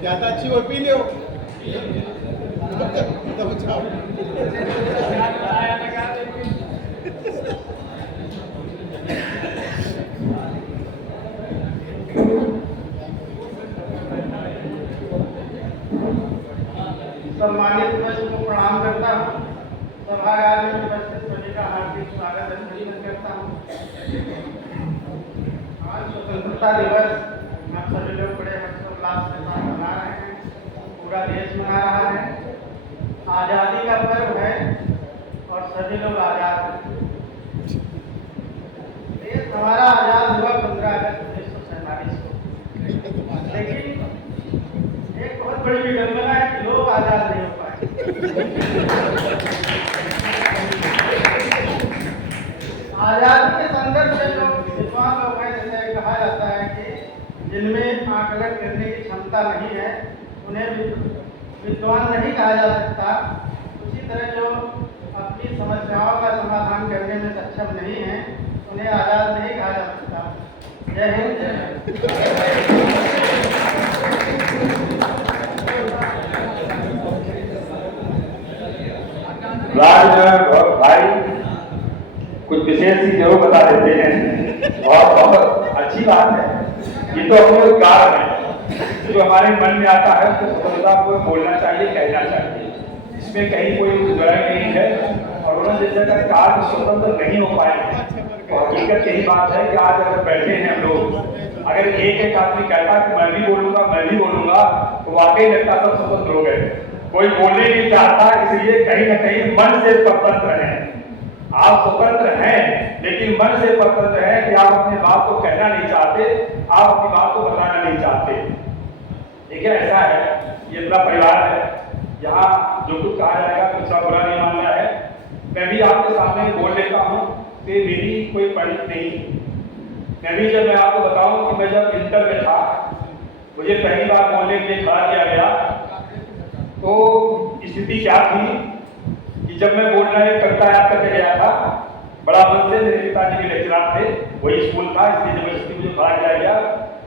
ज्यादा अच्छी वो पी लो सम्मानित वैश्य को प्रणाम करता हूँ सभागार में उपस्थित सभी का हार्दिक स्वागत अभिनंदन करता हूँ। आज स्वतंत्रता दिवस आप सभी लोग बड़े हर्षोल्लास के साथ मना रहे हैं पूरा देश मना रहा है आज़ादी का पर्व है और सभी लोग आज़ाद हैं। देश हमारा आज़ाद हुआ 15 अगस्त 1947 को लेकिन अंदर से जो विद्वान लोग हैं, जैसे कहा जाता है कि जिनमें आकलन करने की क्षमता नहीं है उन्हें विद्वान नहीं कहा जा सकता। उसी तरह जो अपनी समस्याओं का समाधान करने में सक्षम नहीं है उन्हें आज़ाद नहीं कहा जा सकता। जय हिंद, जय राज भाई कुछ विशेष चीज जरूर बता देते हैं और बहुत अच्छी बात है। ये तो अपने उद्गार है जो हमारे मन में आता है तो स्वतंत्रता को बोलना चाहिए, कहना चाहिए, इसमें कहीं कोई बुराई नहीं है। और उन्होंने जैसे अगर कार्य स्वतंत्र नहीं हो पाए तो हकीकत यही बात है कि आज अगर बैठे हैं हम लोग, अगर एक आदमी कहता कि मैं भी बोलूंगा तो वाकई लगता सब स्वतंत्र हो गए। कोई बोलने नहीं चाहता, इसलिए कहीं ना कहीं मन से स्वतंत्र हैं। आप स्वतंत्र हैं लेकिन मन से स्वतंत्र हैं कि आप अपनी बात को कहना नहीं चाहते, आप अपनी बात को बताना नहीं चाहते। देखिए ऐसा है, ये अपना परिवार है, यहाँ जो कुछ कहा जाएगा कुछ बुरा नहीं मानना है। मैं भी आपके सामने बोल लेता हूँ कि मेरी कोई परिचय नहीं। मैं आपको बताऊं कि मैं जब इंटर में था, मुझे पहली बार बोलने के लिए खड़ा किया गया तो स्थिति क्या थी कि जब मैं बोलना एक कविता याद करके गया था, बड़ा मन से, मेरे पिताजी के लेक्चरार थे, वही स्कूल था, इसलिए जबरदस्ती मुझे खड़ा किया गया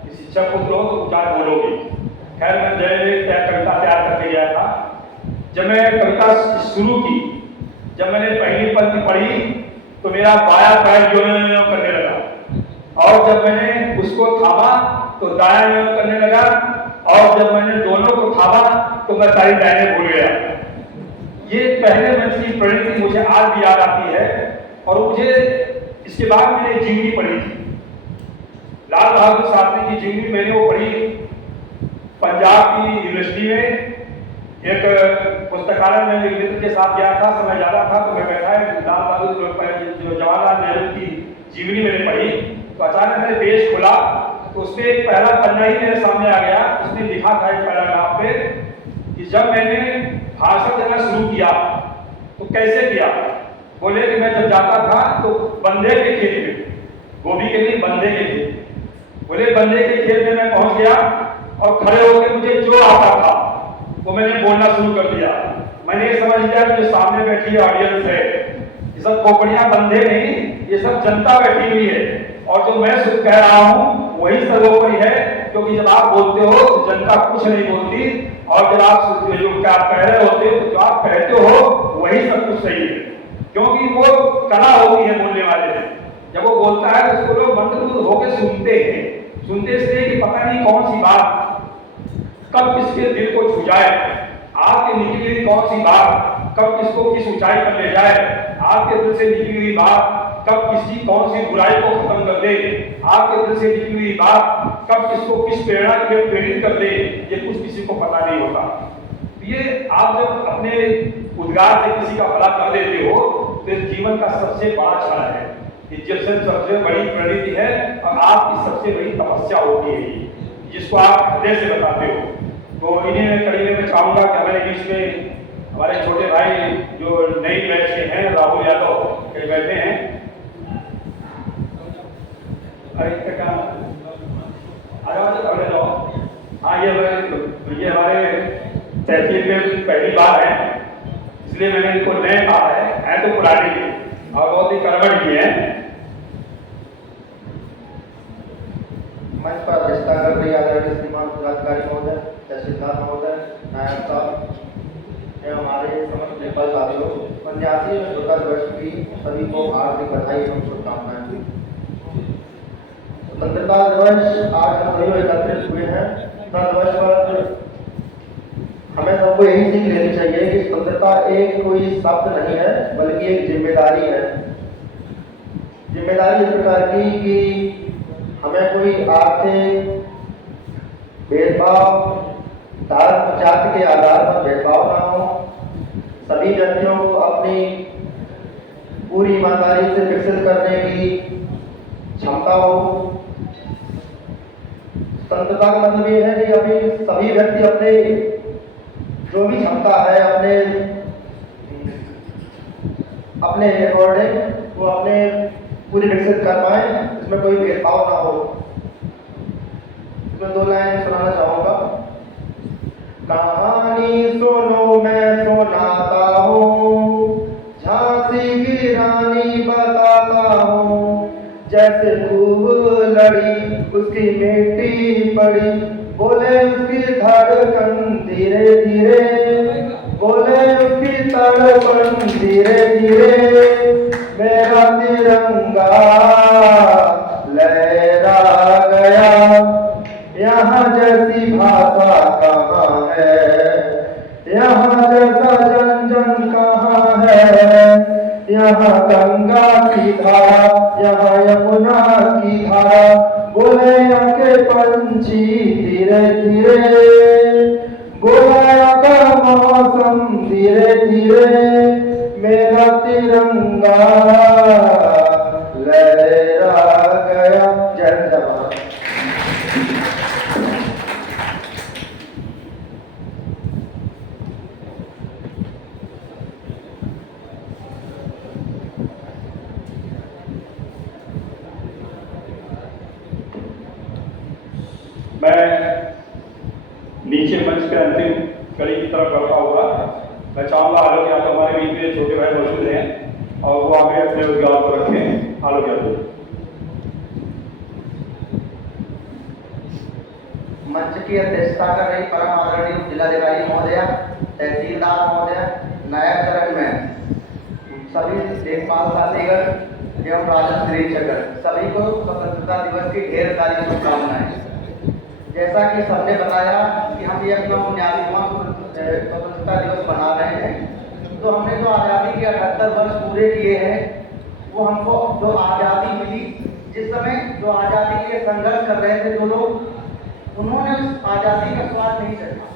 कि शिक्षक पुत्र हो तो क्या बोलोगे। खैर मैं कविता तैयार करके गया था। जब मैं कविता शुरू की, जब मैंने पहली पंक्ति पढ़ी तो मेरा बायां पैर जो करने लगा और जब मैंने उसको थामा तो दायां करने लगा और जब मैंने दोनों को थामा तो मैं सारी लाइनें भूल गया। ये पहले मंच की परिणति मुझे आज भी याद आती है। और मुझे इसके बाद मैंने जीवनी पढ़ी थी, लाल बहादुर शास्त्री की जीवनी। मैंने वो पढ़ी पंजाब की यूनिवर्सिटी में, एक पुस्तकालय में एक मित्र के साथ गया था, समय ज्यादा था तो मैं बैठा है, लाल बहादुर जो जवाहरलाल नेहरू की जीवनी मैंने पढ़ी तो अचानक मैंने पेज खोला तो उसमें एक पहला पन्ना ही मेरे सामने आ गया। उसने लिखा था एक पैराग्राफ पे कि जब मैंने भाषण देना शुरू किया तो कैसे किया। बोले कि मैं जब जाता था तो बंदे के खेत में, गोभी के नहीं बंदे के खेत, बोले बंदे के खेत में मैं पहुंच गया और खड़े होकर मुझे जो आता था वो मैंने बोलना शुरू कर दिया। मैंने समझ लिया कि जो सामने बैठी ऑडियंस है, ये सब खोपड़ियां बंधे नहीं, ये सब जनता बैठी हुई है और जो मैं सुन कह रहा हूँ वही सर्वोपरि है। क्योंकि जब आप बोलते हो तो जनता कुछ नहीं बोलती और जब आप जो कह रहे होते हो तो जो आप कहते हो वही सब कुछ सही है, क्योंकि वो कला होती है बोलने वाले में। जब वो बोलता है तो उसको लोग मंत्रमुग्ध होकर सुनते हैं, सुनते इसलिए कि पता नहीं कौन सी बात कब किसके दिल को छू जाए, आपके निकली हुई कौन सी बात कब किसको किस ऊंचाई पर ले जाए, आपके दिल से निकली हुई बात कब किसी कौन सी बुराई को खत्म कर दे, आपके दिल से निकली हुई बात कब किसको किस प्रेरणा के लिए प्रेरित कर दे, ये कुछ किसी को पता नहीं होता। ये आप जब अपने उद्गार से किसी का भला कर देते हो तो इस जीवन का सबसे बड़ा क्षण है, इज्जत सबसे बड़ी प्रणति है और आपकी सबसे बड़ी तपस्या होती है जिसको आप हृदय से बताते हो। तो इन्हीं कड़ी में मैं चाहूंगा कि हमारे बीच में हमारे छोटे भाई जो नई बैच के हैं, राहुल यादव के बैठे हैं। अरे क्या हाँ, ये हमारे तहसील में पहली बार है इसलिए मैंने इनको नए कहा है तो पुराने ही और बहुत ही कर्मठ भी है। मंच पर अध्यक्षता कर रही आदरणीय श्रीमान जिलाधिकारी महोदय, तहसीलदार महोदय, नायब साहब एवं हमारे समस्त नेपाल साथियों, 85वें स्वतंत्रता दिवस की सभी को हार्दिक बधाई एवं शुभकामनाएं। स्वतंत्रता दिवस आज हम सभी एकत्रित हुए हैं। दिवस पर हमें सबको यही सीख लेनी चाहिए कि स्वतंत्रता एक कोई शब्द नहीं है बल्कि एक जिम्मेदारी है। जिम्मेदारी इस प्रकार की कि हमें कोई आर्थिक भेदभाव, धर्म, जाति के आधार पर भेदभाव ना हो, सभी व्यक्तियों को अपनी पूरी ईमानदारी से विकसित करने की क्षमता हो। स्वतंत्रता का मतलब ये है कि अभी सभी व्यक्ति अपने जो भी क्षमता है अपने अकॉर्डिंग वो अपने पूरी विकसित कर पाए, इसमें कोई भेदभाव ना हो। इसमें 2 लाइन सुनाना चाहूँगा। कहानी सुनो मैं सुनाता हूँ, झांसी की रानी बताता हूँ, जैसे खूब लड़ी उसकी मिट्टी पड़ी, बोले उसकी धड़कन धीरे धीरे, बोले उसकी धड़कन धीरे धीरे, मेरा तिरंगा लहरा गया, यहाँ जैसी भाषा कहाँ है, यहाँ जैसा जन जन कहाँ है, यहाँ गंगा की धारा, यहाँ यमुना की धारा, बोले के पंछी धीरे धीरे, बोला का मौसम धीरे धीरे, मेरा तिरंगा लहरा गया। जय जवान। मैं नीचे मंच के अंतिम कड़ी की तरफ बढ़ता हुआ मैं चाहूँगा आलोक यादव हमारे बीच में छोटे भाई मौजूद हैं और वो आगे अपने उद्गार को रखें। आलोक यादव। मंच की अध्यक्षता कर रही परम आदरणीय जिलाधिकारी महोदय, तहसीलदार महोदय, नायब चरणमैन, सभी देखभाल साथीगण एवं राजस्व निरीक्षकगण, सभी को स्वतंत्रता दिवस की ढेर सारी शुभकामनाएं। जैसा कि सबने बताया कि हम ये अपना 79वां स्वतंत्रता दिवस मना रहे हैं, तो हमने जो आज़ादी के 78 वर्ष पूरे किए हैं, वो हमको जो आज़ादी मिली, जिस समय जो आज़ादी के लिए संघर्ष कर रहे थे जो लोग, उन्होंने उस आज़ादी का स्वाद नहीं चखा,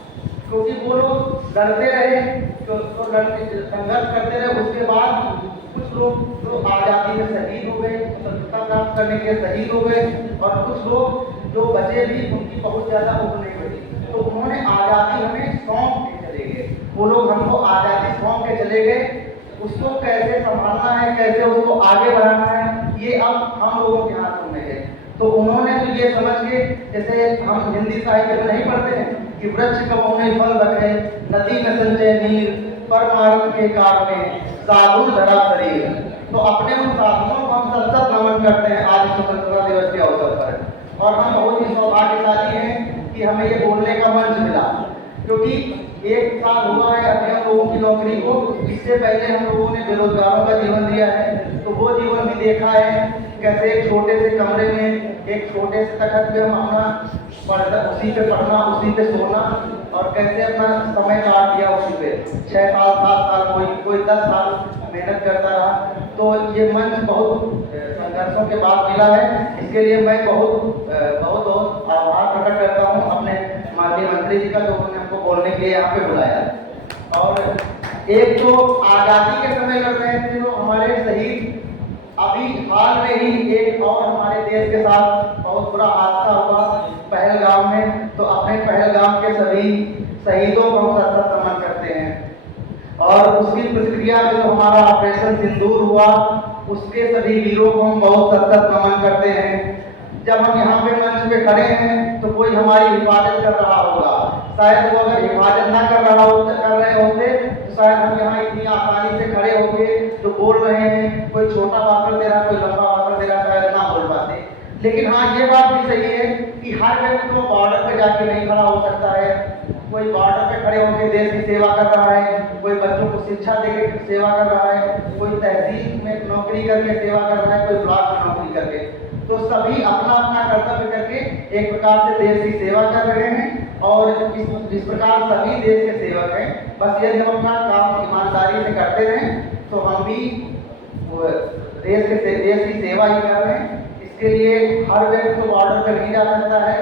क्योंकि वो लोग लड़ते रहे, तो लड़ते संघर्ष करते रहे। उसके बाद कुछ लोग जो आज़ादी में शहीद हो गए, स्वतंत्रता प्राप्त करने के लिए शहीद हो गए, और कुछ लोग जो बचे भी उनकी बहुत ज़्यादा उम्र नहीं बची, तो उन्होंने आज़ादी हमें सौंप के चले गए। वो लोग हमको आज़ादी सौंप के चले गए, उसको कैसे संभालना है, कैसे उसको आगे बढ़ाना है, ये अब हम लोगों के हाथों में है। तो उन्होंने तो ये समझ के, जैसे हम हिंदी साहित्य में नहीं पढ़ते हैं कि वृक्ष कब उन्हें फल रखे, नदी में संचय नीर, परमार्थ के कारणे साधु धरा शरीर, तो अपने उन साधुओं को हम सतत नमन करते हैं आज स्वतंत्रता दिवस के अवसर पर। और हम बहुत ही सौभाग्यशाली हैं कि हमें ये बोलने का मंच मिला, क्योंकि 1 साल हुआ है अभी हम लोगों की नौकरी को। इससे पहले हम लोगों ने बेरोजगारों का जीवन दिया है, तो वो जीवन भी देखा है, कैसे एक छोटे से कमरे में, एक छोटे से तखत पे हम अपना उसी पे पढ़ना, उसी पे सोना, और कैसे अपना समय काट दिया उसी पे। 6 साल 7 साल, कोई 10 साल मेहनत करता रहा। तो ये मंच बहुत संघर्षों के बाद मिला है, इसके लिए मैं बहुत आभार प्रकट करता हूँ अपने माननीय मंत्री जी का, जो उन्होंने हमको बोलने के लिए यहाँ पे बुलाया। और एक तो आज़ादी के समय लड़ रहे थे जो हमारे शहीद, अभी हाल में ही एक और हमारे देश के साथ बहुत बुरा हादसा हुआ पहलगाम में, तो अपने पहलगाम के सभी शहीदों को हम सशक्त नमन करते हैं। और उसकी प्रतिक्रिया में जो हमारा ऑपरेशन सिंदूर हुआ, उसके सभी वीरों को हम बहुत सशक्त नमन करते हैं। जब हम यहाँ पे मंच पे खड़े हैं तो कोई हमारी हिफाजत कर रहा होगा, शायद वो अगर हिफाजत ना कर रहे होते तो शायद हम यहाँ इतनी आसानी से खड़े होके जो बोल रहे हैं, कोई छोटा वाक्य दे रहा, कोई लंबा वाक्य दे रहा, शायद ना बोल पाते। लेकिन हाँ, ये बात भी सही है कि हर व्यक्ति को बॉर्डर पे जाके नहीं खड़ा हो सकता है। कोई बॉर्डर पे खड़े होकर देश की सेवा कर रहा है, कोई बच्चों को शिक्षा देकर सेवा कर रहा है, कोई तहसील में नौकरी करके सेवा कर रहा है, कोई ब्लॉक में नौकरी करके, तो सभी अपना अपना कर्तव्य करके एक प्रकार से देश की सेवा कर रहे हैं। और जिस प्रकार सभी देश के सेवक हैं, बस यदि हम अपना काम ईमानदारी से करते रहें तो हम भी देश की सेवा ही कर रहे हैं। इसके लिए हर व्यक्ति तो बॉर्डर पर नहीं जा सकता है,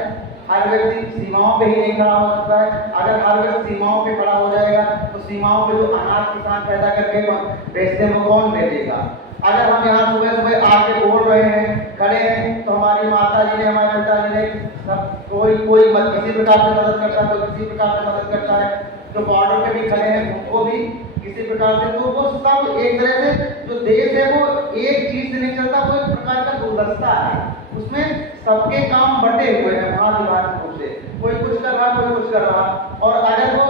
हर व्यक्ति सीमाओं पे ही नहीं खड़ा हो सकता है। अगर हर व्यक्ति सीमाओं पे खड़ा हो जाएगा तो सीमाओं पे जो अनाज किसान पैदा करके बेचते हैं वो कौन बेचेगा। अगर हम यहाँ सुबह सुबह आके बोल रहे हैं, खड़े हैं, तो हमारी माता जी ने, हमारे पिताजी ने, सब कोई किसी प्रकार से मदद करता है, कोई किसी प्रकार से मदद करता है। जो बॉर्डर पे भी खड़े हैं उनको भी किसी प्रकार से, तो वो सब एक तरह से जो देश है वो एक चीज से नहीं चलता, वो एक प्रकार का गुलदस्ता है। उसमें सबके काम बटे हुए हैं भांति भांति रूप से, कोई कुछ कर रहा, कोई कुछ कर रहा। और अगर वो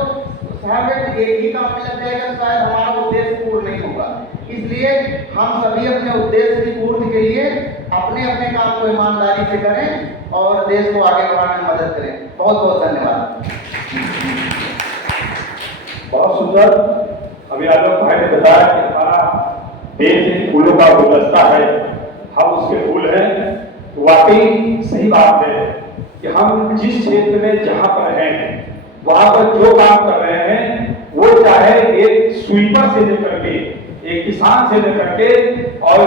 शहर में एक ही काम में लग जाएगा तो शायद हमारा उद्देश्य पूर्ण नहीं होगा। इसलिए हम सभी अपने उद्देश्य की पूर्ति के लिए अपने अपने काम को ईमानदारी से करें और देश को आगे बढ़ाने में मदद करें। बहुत बहुत धन्यवाद। बहुत सुंदर। अभी आलोक भाई ने बताया कि हमारा देश एक फूलों का गुलदस्ता है, हम उसके फूल हैं। तो वाकई सही बात है कि हम जिस क्षेत्र में जहां पर हैं वहां पर जो काम कर रहे हैं, वो चाहे एक स्वीपर से लेकर के, एक किसान से लेकर के, और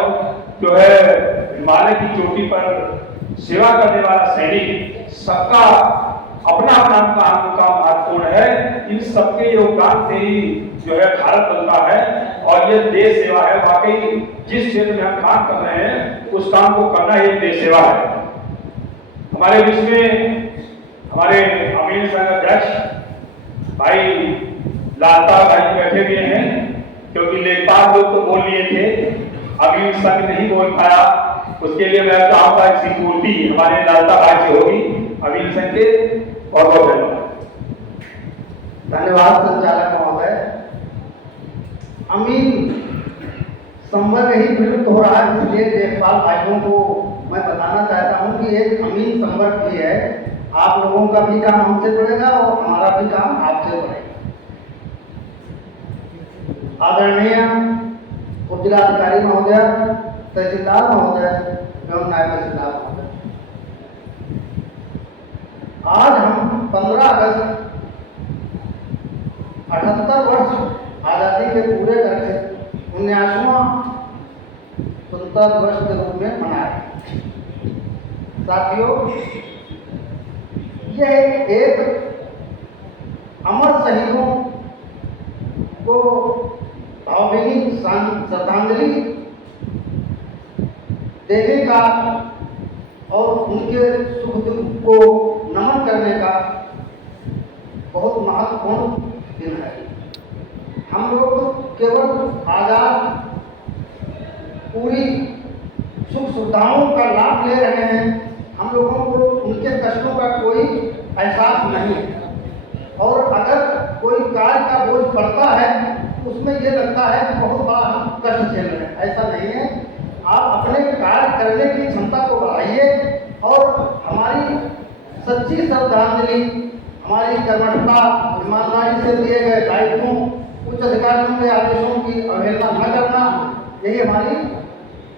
जो है हिमालय की चोटी पर सेवा करने वाला सैनिक, सबका अपना अपना काम महत्वपूर्ण है। इन सबके योगदान से ही जो है भारत बनता है और ये देश सेवा है। वाकई जिस क्षेत्र में हम काम कर रहे हैं उस काम को करना ही देश सेवा है। हमारे बीच में हमारे अमीन संघ अध्यक्ष भाई लालता भाई बैठे हुए हैं, क्योंकि लेखपाल लोग तो बोल लिए थे, अमीन संघ नहीं बोल पाया। उसके लिए मैं चाहूंगा इसकी पूर्ति हमारे लालता भाई से होगी। अमीन संघ के बहुत बहुत धन्यवाद संचालक महोदय। अमीन संवर्ग ही विलुप्त हो रहा है, इसलिए लेखपाल भाइयों को मैं बताना चाहता हूं कि एक अमीन संवर्ग भी है। आप लोगों का भी काम हमसे बढ़ेगा और हमारा भी काम आपसे बढ़ेगा। आदरणीय उप जिलाधिकारी महोदय, तहसीलदार महोदय एवं नायब तहसीलदार महोदय, आज हम 15 अगस्त 78 वर्ष आज़ादी के पूरे करके 19वां स्वतंत्रता दिवस के रूप में मनाए। साथियों, यह एक अमर शहीदों को भावभीनी श्रद्धांजलि देने का और उनके सुख दुख को नमन करने का बहुत महत्वपूर्ण दिन है। हम लोग केवल आजाद पूरी सुख सुविधाओं का लाभ ले रहे हैं, हम लोगों को उनके कष्टों का कोई एहसास नहीं है। और अगर कोई कार्य का बोझ पड़ता है तो उसमें ये लगता है कि बहुत बड़ा हम कष्ट झेल रहे हैं। ऐसा नहीं है। आप अपने कार्य करने की क्षमता को बढ़ाइए और हमारी सच्ची श्रद्धांजलि, हमारी कर्मठता, ईमानदारी से दिए गए दायित्वों, उच्च अधिकारियों के आदेशों की अवहेलना न करना, यही हमारी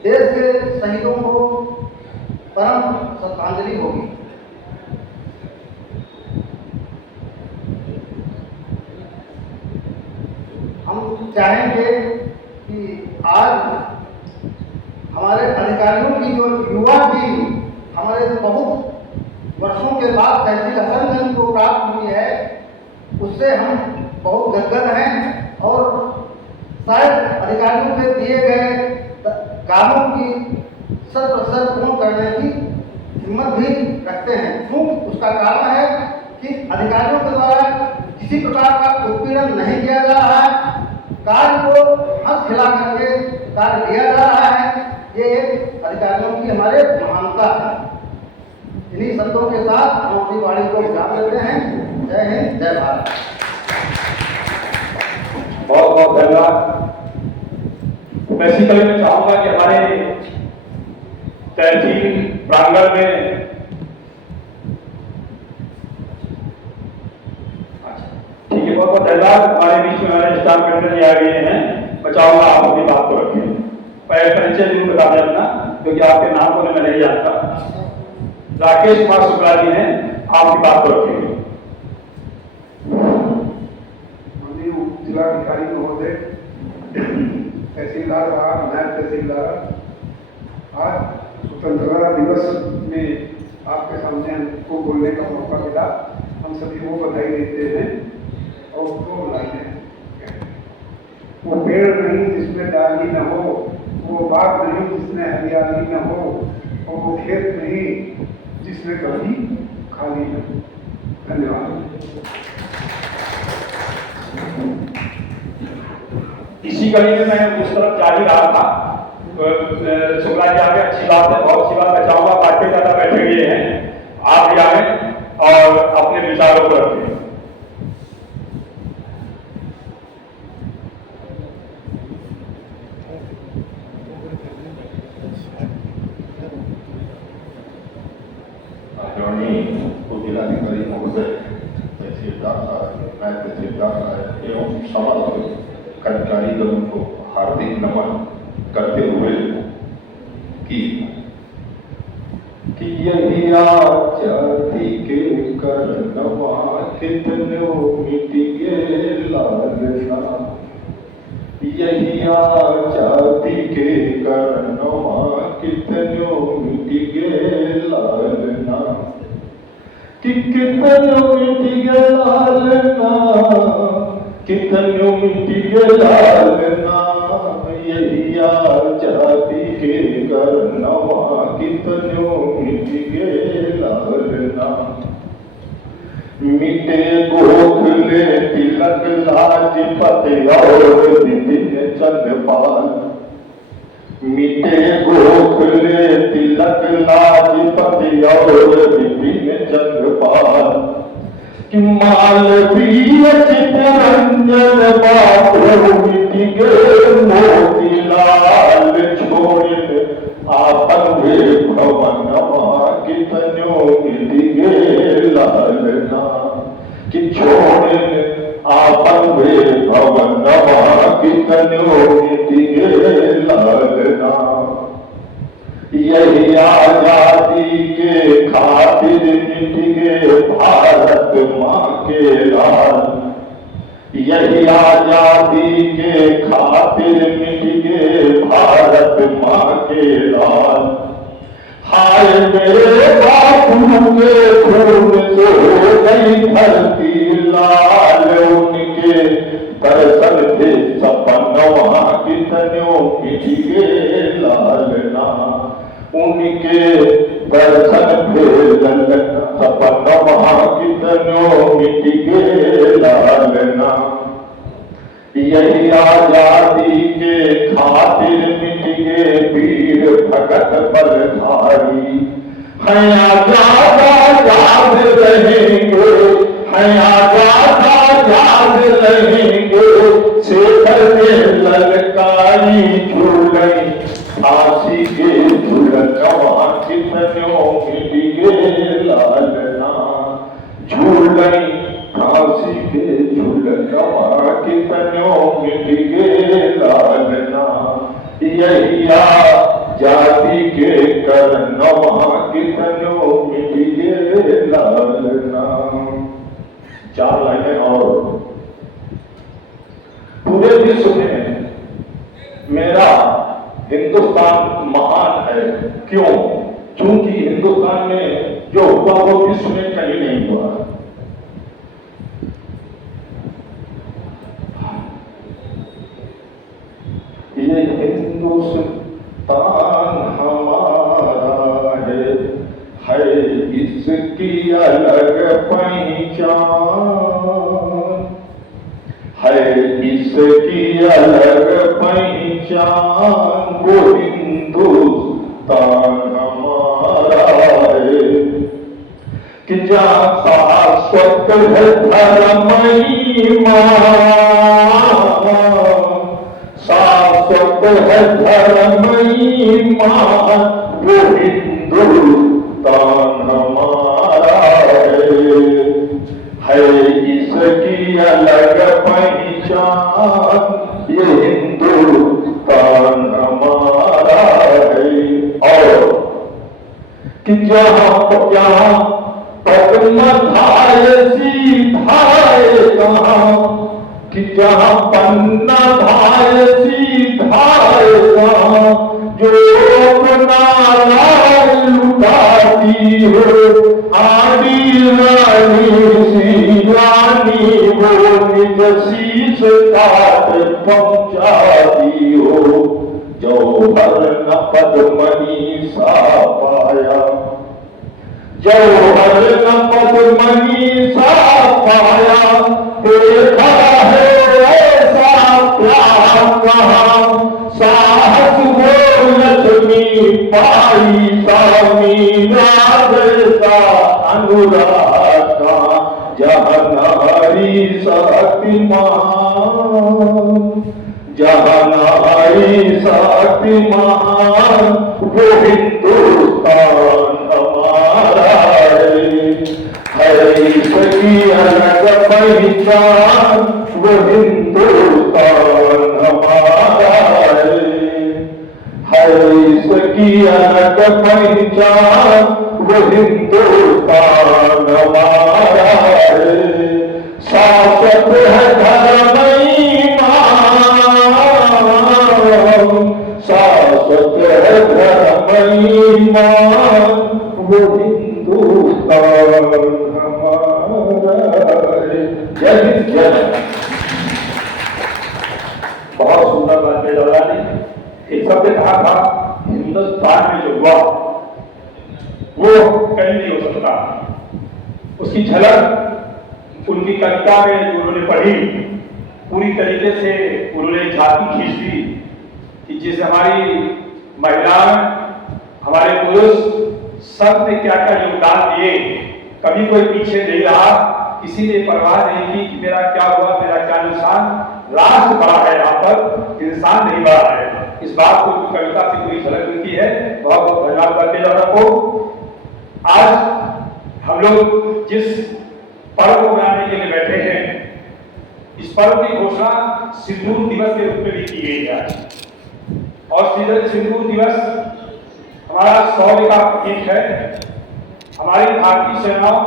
देश के शहीदों को परम श्रद्धांजलि होगी। हम चाहेंगे कि आज हमारे अधिकारियों की जो युवा टीम हमारे बहुत वर्षों के बाद तहसील हसनगंज को प्राप्त हुई है, उससे हम बहुत गदगद हैं और शायद अधिकारियों के दिए गए कामों की 100% पूर्ण करने की हिम्मत भी रखते हैं। क्यों? उसका कारण है कि अधिकारियों के द्वारा किसी प्रकार का उत्पीड़न नहीं किया जा रहा है, कार्य को हंस खिला करके कार्य किया जा रहा है। ये एक अधिकारियों की हमारे महानता है। इन्हीं शब्दों के साथ हम अपनी वाणी को विराम देते हैं। जय हिंद, जय भारत। बहुत बहुत धन्यवाद। बेसिकली मैं चाहूंगा कि हमारे तहसील प्रांगण में ठीक है, बहुत बहुत धन्यवाद। हमारे बीच में हमारे स्टाफ मेंबर जी आ गए हैं। मैं चाहूंगा आप अपनी बात को रखें। पहले परिचय जरूर बता दें अपना, क्योंकि आपके नाम को मैं नहीं जानता। राकेश कुमार शुक्ला जी हैं, आपकी बात को रखेंगे। जिलाधिकारी महोदय, तहसीलदार साहब, नायब तहसीलदार, आज स्वतंत्रता दिवस में आपके सामने हमको बोलने का मौका मिला। हम सभी को बधाई देते हैं और उसको बुलाते हैं। वो पेड़ नहीं जिसमें डाली न हो, वो बाग नहीं जिसमें हरियाली न हो, और वो खेत नहीं जिसमें कभी खाली न हो। धन्यवाद। इसी कड़ी में मैं उस तरफ जा ही रहा था, तो शुक्ला जी आगे, अच्छी बात है, बहुत अच्छी बात। मैं चाहूंगा पार्टी दादा बैठे हुए हैं, आप भी आए और अपने विचारों को रखें। जिलाधिकारी महोदय, तहसीलदार साहब, नायब तहसीलदार साहब एवं समस्त कर्मचारी दलों को हार्दिक नमन करते हुए कि यही जाति के करनवा कितनो मिटिगे लालसा, यही जाति के करनवा कितनो मिटिगे लालना, कि कितनो मिटिगे लालना, कितनो मिटिगे लालना, यही जाति के करनवा कितनो मिटिगे लालना। मिटे गोखले तिलक लाजपत और विपिन चंद्रपाल, मिटे गोखले तिलक लाजपत और विपिन चंद्रपाल, कि मालवीय चितरंजन बाबू मिटिगे मोतीलाल, छोड़े आपन वे भवनवा कितनो मिटिगे लालना, कि छोड़े आपन वे भवनवा कितनो मिटिगे लालना। यही आजादी के खातिर मिट गए भारत माँ के लाल, यही आजादी के खातिर मिट गए भारत माँ के लाल। हाय मेरे बापू के खून से हो गई धरती लाल, उनके दर्शन थे सपनवा कितनो मिट गए लालना, उनके दर्शन थे सपनवा कितनो मिट गए लालना। यही आजादी के खातिर मिट गए वीर भगत बलधारी, हैं आजाद आजाद रहेंगे, हैं आजाद आजाद रहेंगे, शेखर ने ललकारी झूलई फांसी के झूलनवा कितनो मिट गए लालना, झूलई फांसी के झूलनवा कितनो मिट गए लालना। यही जाति के करनवा कितनो मिट गए लालना। 4 लाइनें और। पूरे विश्व में मेरा हिंदुस्तान महान है, क्यों? क्योंकि हिंदुस्तान में जो हुआ वो विश्व में कहीं नहीं हुआ। ये हिंदुस्तान हमारा है इसकी अलग पहचान, है इसकी अलग पहचान, वो हिंदुस्तान हमारा है, कि जहाँ शाश्वत है धर्म ईमान, शाश्वत है धर्म ईमान, वो हिंदुस्तान हमारा है इसकी अलग पहचान, ये हिंदुस्तान हमारा है। और कि जहाँ जहाँ पद्म धाय सीधाए कहाँ, कि जहाँ पन्ना धाय सीधाए कहाँ, जो अपना लाल लुटाती हो आड़ी रानी सी रानी, वो निज शीश काट पहुँचाती हो, जौहर न पद्मनी सा पाया, जौहर न पद्मनी सा पाया, देखा है ऐसा प्यार कहाँ, साहस वो आई स्वामी राधा अनुराग जहाँ नारी शक्तिमान, जहाँ नारी शक्तिमान वो हिंदुस्तान हमारा है इसकी अलग पहचान, वो हिंदुस्तान हमारा है इसकी अलग पहचान, वो हिंदुस्तान हमारा है। शाश्वत है धर्म ईमान, शाश्वत है धर्म ईमान, वो हिंदुस्तान हमारा है। जय हिंद जय। बहुत सुंदर बात है दादा ने। एक शब्द कहा था हिंदुस्तान में जो हुआ वो कहीं नहीं हो सकता। उसकी झलक उनकी कविता में जो उन्होंने पढ़ी पूरी तरीके से उन्होंने झांकी खींच दी कि जिस हमारी महिलाएं हमारे पुरुष सब ने क्या क्या योगदान दिए, कभी कोई पीछे नहीं रहा, किसी ने परवाह नहीं की कि मेरा क्या हुआ, मेरा क्या नुकसान। राष्ट्र बड़ा है, यहाँ पर इंसान नहीं बड़ा है। इस बात को कविता से पूरी झलक मिलती है। बहुत बहुत धन्यवाद करते दादा को। आज हम लोग जिस पर्व को मनाने के लिए बैठे हैं, इस पर्व की घोषणा सिंदूर दिवस के रूप में भी की गई है। और सिंदूर दिवस हमारा शौर्य का प्रतीक है। हमारी भारतीय सेनाओं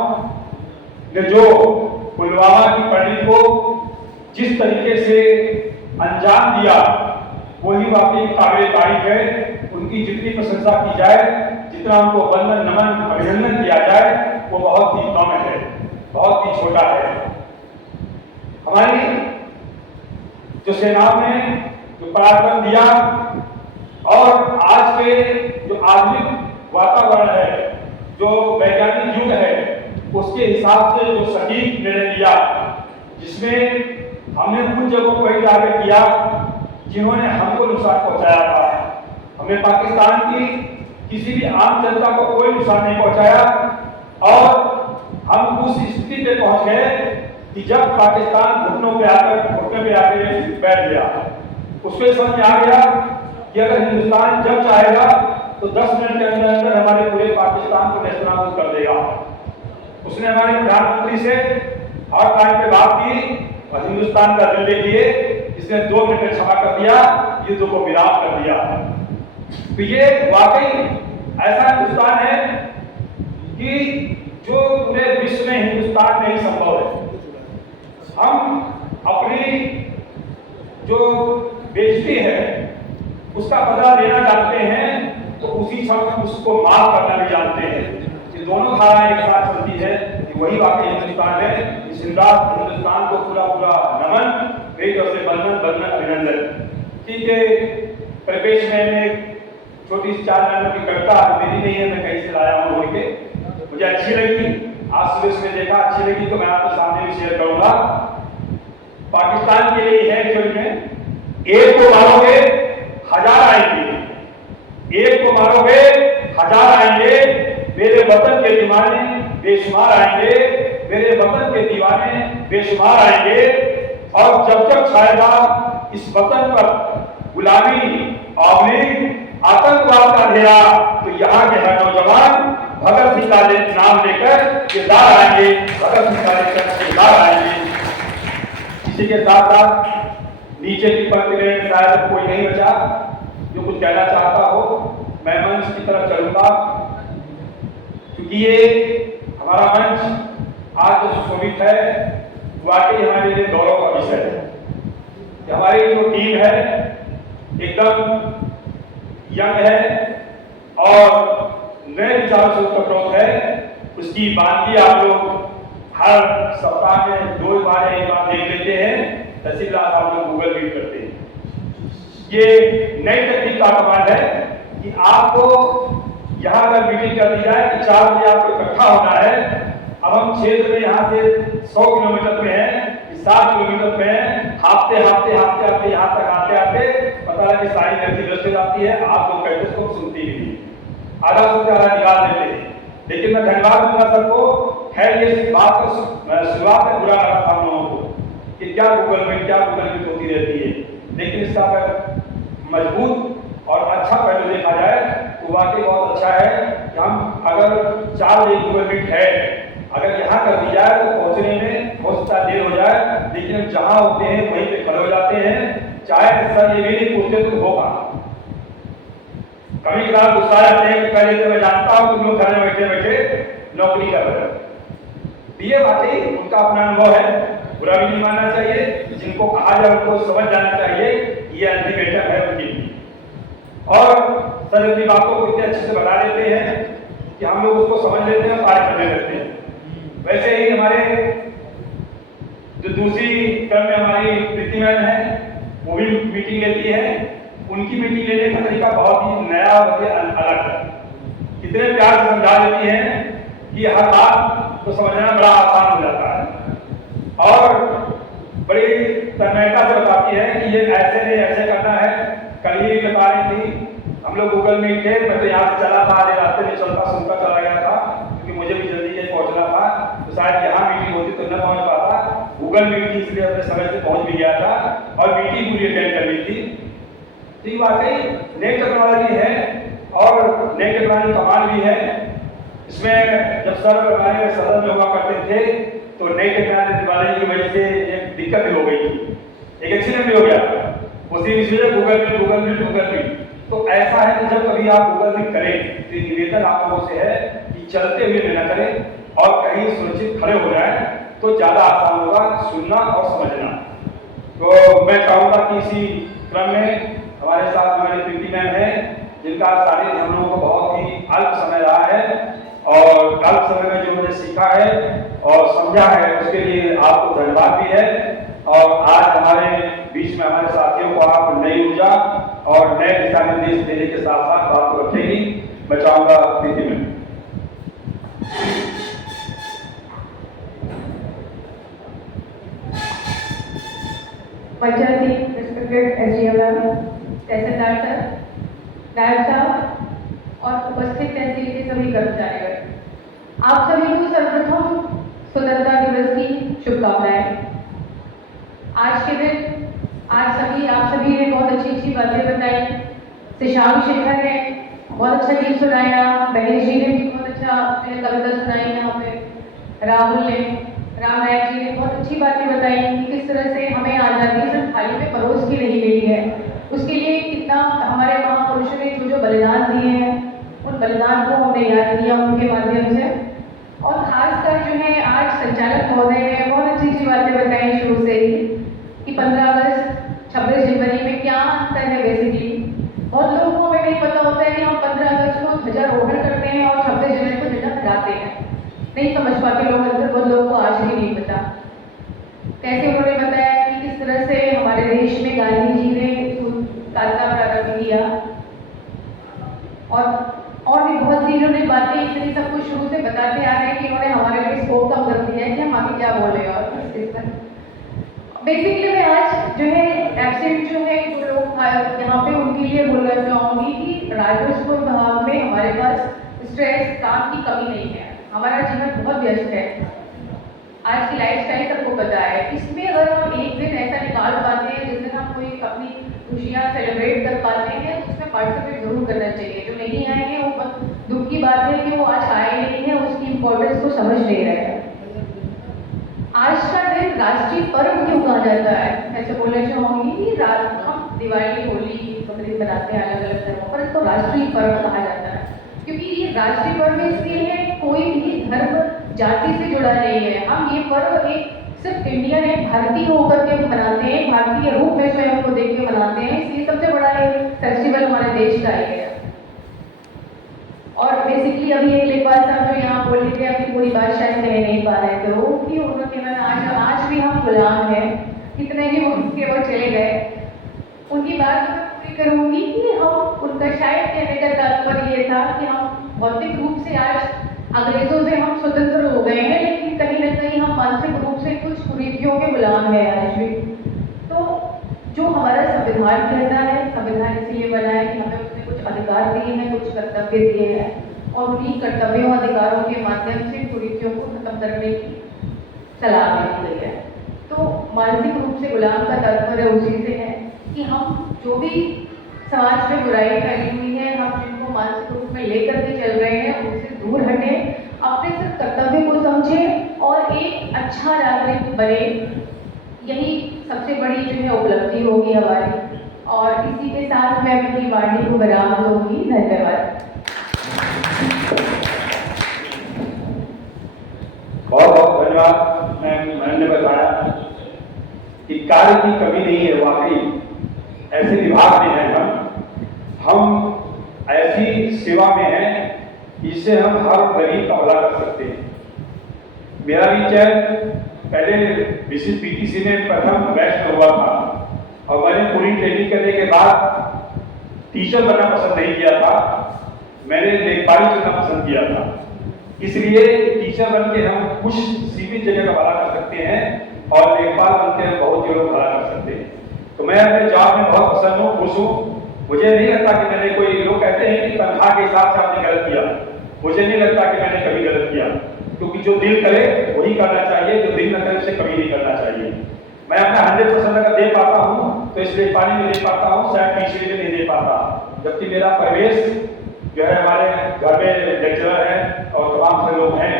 ने जो पुलवामा की पलड़ी को जिस तरीके से अंजाम दिया वही वाकई काबिल तारीफ है। उनकी जितनी प्रशंसा की जाए, जितना उनको वंदन नमन अभिनंदन किया जाए वो बहुत ही कम है, बहुत ही छोटा है। हमारी जो सेनाओं ने जो पराक्रम दिया और आज के जो आधुनिक वातावरण है, जो वैज्ञानिक युग है, उसके हिसाब से जो सटीक निर्णय लिया, जिसमें हमने उन जगहों पर टारगेट किया जिन्होंने हमको नुकसान पहुंचाया था। हमने पाकिस्तान की किसी भी आम जनता को कोई नुकसान नहीं पहुंचाया और हम उस स्थिति पे पहुंच गए कि जब पाकिस्तान घुटने पे आकर बैठ गया, उसको समझ में आ गया कि अगर हिंदुस्तान जब चाहेगा तो 10 मिनट के अंदर अंदर हमारे पूरे पाकिस्तान को नेस्तनाबूद कर देगा। उसने हमारे प्रधानमंत्री से हर टाइम पे बात की और हिंदुस्तान का दिल देखिए, इसने 2 मिनट में क्षमा कर दिया, युद्ध को विराम कर दिया। तो ये वाकई ऐसा हिंदुस्तान है कि जो पूरे विश्व में हिंदुस्तान में ही संभव है। हम अपनी जो बेइज्जती है उसका बदला लेना जानते हैं, तो उसी क्षण उसको माफ करना भी जानते हैं। ये दोनों धाराएं एक साथ चलती है, वही वाकई हिंदुस्तान है। इस हिंदुस्तान को पूरा पूरा नमन, मेरी तरफ से बंधन अभिनंदन। ठीक है, परिवेश में एक छोटी सी 4 लाइनों की कविता मेरी नहीं है, मैं कहीं से लाया हूँ बोल के, मुझे अच्छी लगी। आज सुबह उसमें देखा, अच्छी लगी तो मैं आपके सामने भी शेयर करूंगा। पाकिस्तान के लिए है जो में एक को मारोगे 1000 आएंगे, एक को मारोगे 1000 आएंगे। मेरे वतन के दीवाने बेशुमार आएंगे, मेरे वतन के दीवाने बेशुमार आएंगे। और जब जब छाएगा इस वतन पर गुलामी आतंकवाद का अंधेरा, तो यहाँ के हर नौजवान भगत सिंह का नाम लेकर किरदार आएंगे, भगत सिंह का लेकर किरदार आएंगे। इसी के साथ साथ नीचे की पंक्ति में शायद कोई नहीं बचा जो कुछ कहना चाहता हो। मैं मंच की तरफ चलूंगा क्योंकि ये हमारा मंच आज जो सुशोभित है वाकई हमारे लिए गौरव का विषय है। हमारी जो टीम है एकदम यंग है और नए विचारों से उत्प्रोत है। उसकी बातचीत आप लोग हर सप्ताह में 2 बार एक बार देख लेते हैं, तहसीलदार आप लोग गूगल मीट करते हैं। ये नई तकनीक का कमाल है कि आपको यहाँ अगर मीटिंग कर दी जाए कि 4 बजे आपको इकट्ठा होना है। अब हम क्षेत्र में यहाँ से 100 किलोमीटर पे हैं, 7 किलोमीटर पे हैं। हाफते यहाँ तक आते पता लगे सारी एनर्जी व्यस्त हो जाती है, आप लोग कहते उसको सुनती नहीं। आधा से ज़्यादा निकाल देते हैं। लेकिन मैं धन्यवाद दूंगा सबको। खैर ये बात तो शुरुआत में बुरा लगा था हम लोगों को कि क्या गूगल मीट होती रहती है, लेकिन इसका अगर मजबूत और अच्छा पहलू देखा जाए तो वाकई बहुत अच्छा है कि हम अगर 4 बजे गूगल मीट है, अगर यहाँ कर दी जाए तो पहुँचने में हो सकता देर हो जाए, लेकिन हम जहाँ होते हैं वहीं पे खड़े हो जाते हैं। चाहे सर ये भी नहीं पूछते तो होगा, कभी कभार गुस्सा जाते हैं कि पहले तो मैं जानता हूँ तुम लोग घर में बैठे बैठे नौकरी कर रहे हो। ये वाकई उनका अपना अनुभव है, बुरा भी नहीं मानना चाहिए। जिनको कहा जाए उनको समझ जाना चाहिए ये अल्टीमेटम है उनके लिए। और सर अपनी बातों को इतने अच्छे से बता देते हैं कि हम लोग उसको समझ लेते हैं, कार्य करने लगते हैं। वैसे ही हमारे जो दूसरी क्रम में हमारी प्रीति मैम है, वो भी मीटिंग लेती है। उनकी मीटिंग लेने का तरीका बहुत ही नया और अलग है। कितने प्यार से समझा देती हैं कि हर बात को समझना बड़ा आसान हो जाता है और बड़ी तन्मयता से बताती है कि ये ऐसे नहीं ऐसे करना है। कल ही बता रही थी, हम लोग गूगल मीट थे, मैं तो यहाँ से चला था, आधे रास्ते में चलता सुनता चला गया था क्योंकि मुझे भी जल्दी यही पहुँचना था, तो शायद यहाँ मीटिंग होती तो न पहुँच पाता। गूगल मीट थी इसलिए अपने समय से पहुँच भी गया था और मीटिंग पूरी अटेंड करनी थी। तो ये वाकई नई टेक्नोलॉजी है और नई टेक्नोलॉजी कमाल भी है। इसमें जब सर हमारे सदन में हुआ करते थे तो नई टेक्नोलॉजी की वजह से एक दिक्कत भी हो गई थी, एक एक्सीडेंट भी हो गया था। उसी विषय गूगल मीट। तो ऐसा है कि जब कभी आप गूगल मीट करें तो निवेदन आप लोगों से है कि चलते हुए न करें और कहीं सुरक्षित खड़े हो जाए तो ज़्यादा आसान होगा सुनना और समझना। तो मैं चाहूँगा कि इसी क्रम में हमारे साथ हमारी प्रीति मैम है, जिनका सानिध्य हम लोगों को बहुत ही अल्प समय रहा है और अल्प समय में जो मुझे सीखा है और समझा है उसके लिए आपको धन्यवाद भी है। और आज हमारे बीच में हमारे साथियों को आप नई ऊर्जा और नए दिशा निर्देश देने के साथ साथ बात को रखेगी। मैं चाहूँगा प्रीति मैम। रिस्पेक्टेड SGM, तहसीलदार सर, नायब साहब और उपस्थित तहसील के सभी कर्मचारीगण, आप सभी को सर्वप्रथम स्वतंत्रता दिवस की शुभकामनाएं। आज के दिन आप सभी ने बहुत अच्छी बातें बताई। शशांक शेखर ने बहुत अच्छा गीत सुनाया, बहनेश जी ने भी बहुत अच्छा कविता सुनाई, यहाँ पे राहुल ने, राम नायक जी ने बहुत अच्छी बातें बताई कि किस तरह से हमें आज़ादी सिर्फ थाली में परोस की नहीं मिली है, उसके लिए कितना हमारे महापुरुषों ने जो बलिदान दिए हैं उन बलिदान को हमने याद किया उनके माध्यम से। और खासकर जो है आज संचालक महोदय ने बहुत अच्छी बातें बताई शुरू से ही कि 15 अगस्त 26 जनवरी में क्या अंतर है। बेसिकली बहुत लोगों को हमें नहीं पता होता है कि हम 15 अगस्त को ध्वजारोहण करते हैं और 26 जनवरी को ध्वजा फहराते हैं, नहीं समझ पाते लोग, अंतर बहुत लोगों को आज भी नहीं पता। कैसे उन्होंने बताया कि किस तरह से हमारे देश में गांधी जी ने काल का प्रारंभ किया और भी बहुत सी इन्होंने बातें इतनी सब कुछ शुरू से बताते आ रहे हैं कि इन्होंने हमारे लिए स्कोप कम कर दिया है कि हम आगे क्या बोले। और बेसिकली मैं आज जो है एब्सेंट जो है जो लोग यहाँ पे उनके लिए बोलना चाहूँगी कि राजस्व विभाग में हमारे पास स्ट्रेस काम की कमी नहीं है, हमारा जीवन बहुत व्यस्त है, आज की लाइफस्टाइल सबको पता है। इसमें अगर हम एक दिन ऐसा निकाल पाते हैं जिस दिन हम कोई अपनी खुशियाँ सेलिब्रेट कर पाते हैं तो उसमें पार्टिसिपेट जरूर करना चाहिए। जो नहीं आए हैं वो दुख की बात है कि वो आज आए नहीं है, उसकी इम्पोर्टेंस को समझ नहीं रहे हैं। आज का दिन राष्ट्रीय पर्व क्यों कहा जाता है, ऐसे बोलना चाहूँगी कि हम दिवाली, होली, बकरीद मनाते हैं अलग अलग धर्मों पर, इसको राष्ट्रीय पर्व कहा जाता है क्योंकि ये राष्ट्रीय पर्व इसलिए है कोई भी धर्म जाति से जुड़ा नहीं है। हम ये पर्व एक सिर्फ इंडिया ने भारतीय होकर के मनाते हैं, भारतीय रूप में स्वयं को देख के मनाते हैं, इसलिए सबसे बड़ा फेस्टिवल हमारे देश का ही है। और बेसिकली अभी एक लेखपाल साहब जो यहाँ बोल रहे थे अपनी पूरी बात शायद कह नहीं पा रहे थे, वो भी उन्होंने आज भी हम गुलाम हैं, कितने भी वो चले गए, उनकी बात मैं पूरी करूँगी कि हम उनका शायद कहने का तात्पर्य ये था कि हम भौतिक रूप से आज अंग्रेजों से हम स्वतंत्र हो गए हैं, लेकिन कहीं ना कहीं हम मानसिक रूप से कुछ कुरीतियों के गुलाम हैं आज भी। तो जो हमारा संविधान कहता है, संविधान इसलिए बना है कि हमें उसने कुछ अधिकार दिए हैं, कुछ कर्तव्य कर्तव्य दिए हैं और उन्हीं कर्तव्यों अधिकारों के माध्यम से कुरीतियों को खत्म करने की सलाह दी गई है। तो मानसिक रूप से गुलाम का तात्पर्य उसी से है कि हम जो भी समाज में बुराई फैली हुई है, हम जिनको मानसिक रूप में लेकर के चल रहे हैं, उनसे दूर हटें, अपने सिर्फ कर्तव्य को समझें और एक अच्छा नागरिक बने। यही सबसे बड़ी जो है उपलब्धि होगी हमारी। और इसी के साथ मैं अपनी वाणी को विराम दूंगी। धन्यवाद। बहुत बहुत धन्यवाद। मैंने बताया कि कार्य की कमी नहीं है, वाकई ऐसे विभाग में हैं हम ऐसी सेवा में हैं जिससे हम हर गरीब का भला कर सकते हैं। मेरा भी चयन पहले विशिष्ट पीटीसी में प्रथम बैच में हुआ था और मैंने पूरी ट्रेनिंग करने के बाद टीचर बनना पसंद नहीं किया था, मैंने लेखपाली चुनना पसंद किया था। इसलिए टीचर बन के हम कुछ सीमित जगह का भला कर सकते हैं और लेखपाल बन के बहुत जगह का भला कर सकते हैं। तो मैं अपने जॉब में बहुत पसंद हूँ, खुश हूँ। मुझे नहीं लगता कि मैंने कोई, लोग कहते हैं कि तनख्वाह के हिसाब से आपने गलत किया, मुझे नहीं लगता कि मैंने कभी गलत किया, क्योंकि जो दिल करे वही करना चाहिए, जो दिल न करे उसे कभी नहीं करना चाहिए। मैं अपना 100% अगर दे पाता हूँ तो इसलिए पानी में दे पाता हूँ, शायद तीसरे में नहीं दे पाता। जबकि मेरा परिवेश जो है, हमारे घर में लेक्चरर हैं और तमाम से लोग हैं,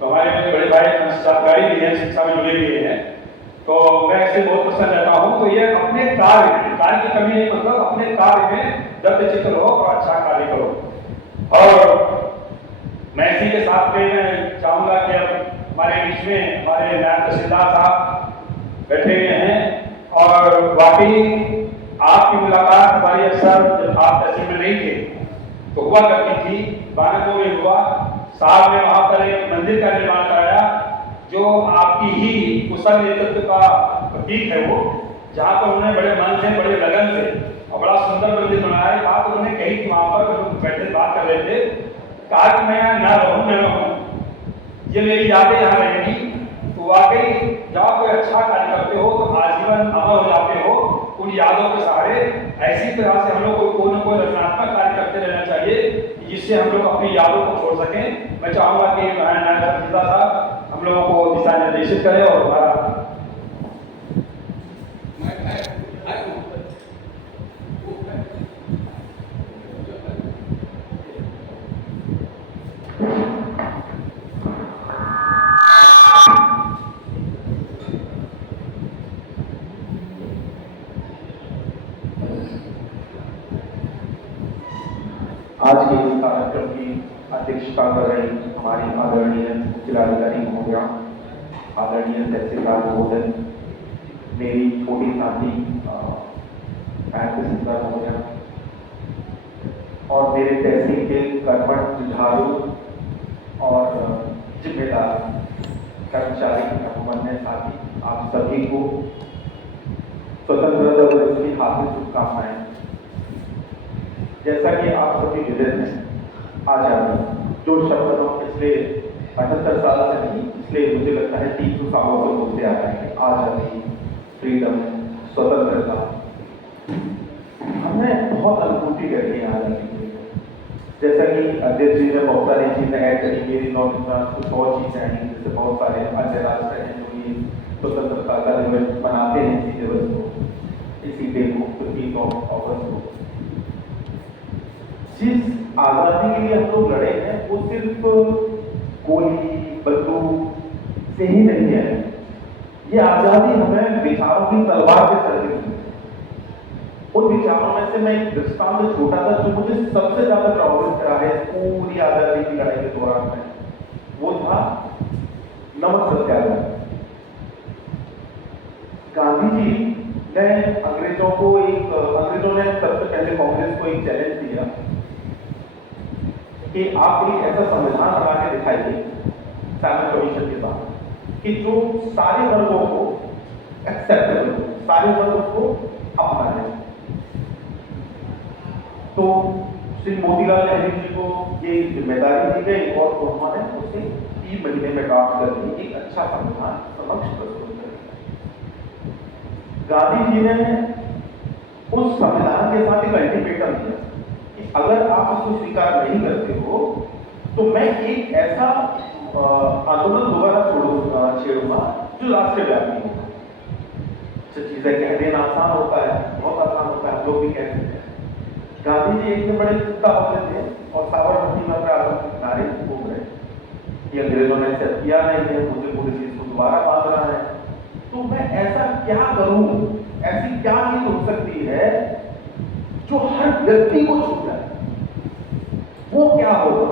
तो हमारे बड़े भाई सरकारी भी हैं, शिक्षा में जुड़े हुए हैं, तो मैं ऐसे बहुत प्रसन्न रहता हूँ। तो ये अपने कार्य की कमी नहीं, मतलब अपने कार्य में दृढ़ चित्त रहो और अच्छा कार्य करो। और मैं इसी के साथ में मैं चाहूँगा कि अब हमारे बीच में हमारे नायब तहसीलदार साहब बैठे हुए हैं और वाकई आपकी मुलाकात हमारी अक्सर जब आप तहसील में नहीं थे तो हुआ करती थी, 92 में हुआ। साहब ने वहाँ पर एक मंदिर का निर्माण कराया जो आपकी ही कुशल नेतृत्व का प्रतीक है, वो जहाँ पर उन्होंने बड़े मन से, बड़े लगन से और बड़ा सुंदर मंदिर बनाया। बात उन्होंने कही थी वहाँ पर, लोग बैठे बात कर रहे थे, कहा कि मैं न रहूँ, ये मेरी यादें यहाँ रहेंगी। तो वाकई जब आप कोई अच्छा कार्य करते हो तो आजीवन अमर हो जाते हो उन यादों के सहारे। ऐसी तरह से हम लोग को कोई न कोई रचनात्मक कार्य करते रहना चाहिए जिससे हम लोग अपनी यादों को छोड़ सकें। मैं चाहूँगा कि नायब तहसीलदार साहब हम लोगों को दिशा निर्देशित करें और हमारा आज के इस कार्यक्रम की अध्यक्षता कर रही हमारी आदरणीय जिलाधिकारी महोदया, आदरणीय तहसीलदार महोदय, मेरी छोटी साथी तहसीलदार महोदया और मेरे तहसील के कर्मठ जुझारू और जिम्मेदार कर्मचारी अभिमन्य साथी, आप सभी को स्वतंत्रता दिवस की हार्दिक शुभकामनाएं। जैसा कि आप सभी विदित हैं, आजादी जो शब्द हम पिछले 75 साल से नहीं, इसलिए मुझे लगता है 300 सालों से बोलते आ रहे हैं, आजादी, फ्रीडम, स्वतंत्रता। हमें बहुत अनुभूति करनी है आजादी की। जैसा कि अध्यक्ष जी ने बहुत सारी चीजें ऐड करी, मेरी नॉलेज में कुछ और चीजें आई, जैसे बहुत सारे अन्य राष्ट्र हैं जो ये स्वतंत्रता का दिवस मनाते हैं, इसी दिवस को, इसी डे को, 15 अगस्त को। जिस आजादी के लिए हम लोग लड़े हैं वो सिर्फ गोली बंदूक से ही नहीं है। ये आजादी हमें विचारों की तलवार से चलती है। उन विचारों में से मैं एक दृष्टांत छोटा था जो मुझे सबसे ज्यादा प्रभावित करा है पूरी आजादी की लड़ाई के दौरान में, वो था नमक सत्याग्रह। गांधी जी ने अंग्रेजों ने सबसे पहले कांग्रेस को एक चैलेंज दिया कि आप एक ऐसा संविधान बना के दिखाइए सैमन कमीशन के साथ कि जो सारे वर्गों को एक्सेप्टेबल हो, सारे वर्गों को अपना ले। तो श्री मोतीलाल नेहरू जी को ये जिम्मेदारी दी गई और उन्होंने उसे 3 महीने में ड्राफ्ट करके एक अच्छा संविधान समक्ष प्रस्तुत कर दिया। गांधी जी ने उस संविधान के साथ एक अल्टीमेटम दिया कि अगर आप इसको स्वीकार नहीं करते हो तो मैं एक ऐसा आंदोलन दोबारा छेड़ूंगा जो राष्ट्रव्यापी होगा। चीजें कह देना आसान होता है, बहुत आसान होता है, हम लोग भी कह सकते हैं। गांधी जी एक दिन बड़े चिंता होते थे और साबरमती में अपने आतंक नारे घूम रहे कि अंग्रेजों ने ऐसा किया नहीं है, मुझे पूरे देश को दोबारा बांध रहा है, तो मैं ऐसा क्या करूं, ऐसी क्या चीज हो सकती है जो हर व्यक्ति को छू जाए, वो क्या होगा?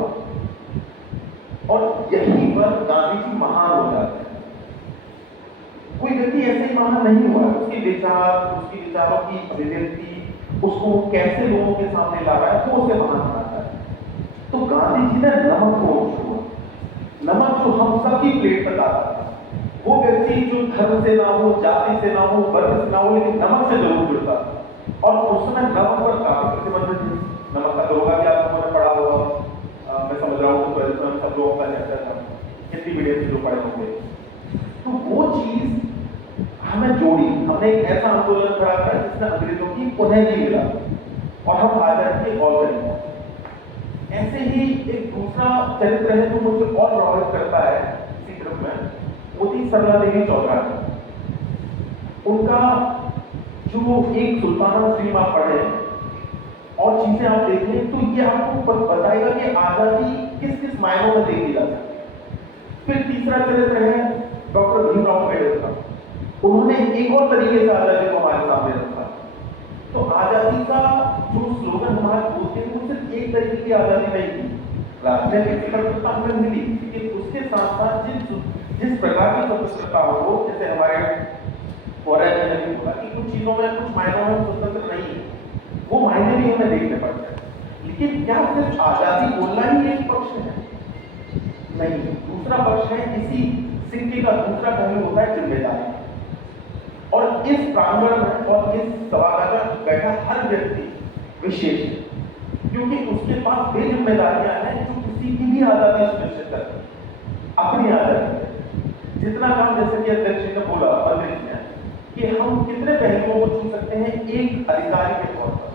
और यहीं पर गांधी जी महान हो जाते हैं। कोई व्यक्ति ऐसे ही महान नहीं हुआ, उसके विचारों की अभिव्यक्ति, उसको कैसे लोगों के सामने ला रहा है, वो उसे महान बनाता है। तो गांधी जी ने नमक को छोड़ा, नमक जो हम सबकी प्लेट पर आता है, वो व्यक्ति जो धर्म से ना हो, जाति से ना हो, वर्ग से ना हो, लेकिन नमक से जरूर जुड़ता था। और उस समय नमक पर काफी प्रतिबंध थे। नमक का दरोगा भी आप लोगों ने पढ़ा होगा, मैं समझ रहा हूँ सब लोगों का चर्चा था, हिंदी मीडियम से जो पढ़े होंगे। तो वो चीज हमें जोड़ी, हमने एक ऐसा आंदोलन खड़ा किया जिसने अंग्रेजों की पुनः जी मिला और हम आजादी के और करेंगे। ऐसे ही एक दूसरा चरित्र है जो मुझे और प्रभावित करता है इसी क्रम में, वो थी सरला देवी चौधरी। उनका जो एक सुल्ताना स्ट्रीम आप पढ़े और चीजें आप देखें तो ये आपको बताएगा कि आजादी किस किस मायनों में देखी जा सकती है। फिर तीसरा चरित्र है डॉक्टर भीमराव अम्बेडकर का। उन्होंने एक और तरीके से आजादी को हमारे सामने रखा। तो आजादी का जो स्लोगन हमारे बोलते हैं वो सिर्फ एक तरीके की आजादी नहीं थी, राष्ट्रीय स्वतंत्रता हमें मिली, लेकिन उसके साथ साथ जिस प्रकार की स्वतंत्रता हो, जैसे हमारे फॉरेन ने भी बोला कि कुछ चीजों में, कुछ मायनों में स्वतंत्र नहीं है, वो मायने भी हमें देखने पड़ते हैं। लेकिन क्या सिर्फ आजादी बोलना ही एक पक्ष है? नहीं, दूसरा पक्ष है, इसी सिक्के का दूसरा पहलू होता है जिम्मेदारी। और इस प्रांगण में और इस सभागार में बैठा हर व्यक्ति विशेष है, क्योंकि उसके पास वे जिम्मेदारियां हैं जो किसी की भी आजादी सुनिश्चित करती है, अपनी आजादी। जितना काम, जैसे कि अध्यक्ष ने बोला, मंत्री ने, कि हम कितने पहलुओं को छू सकते हैं एक अधिकारी के तौर पर।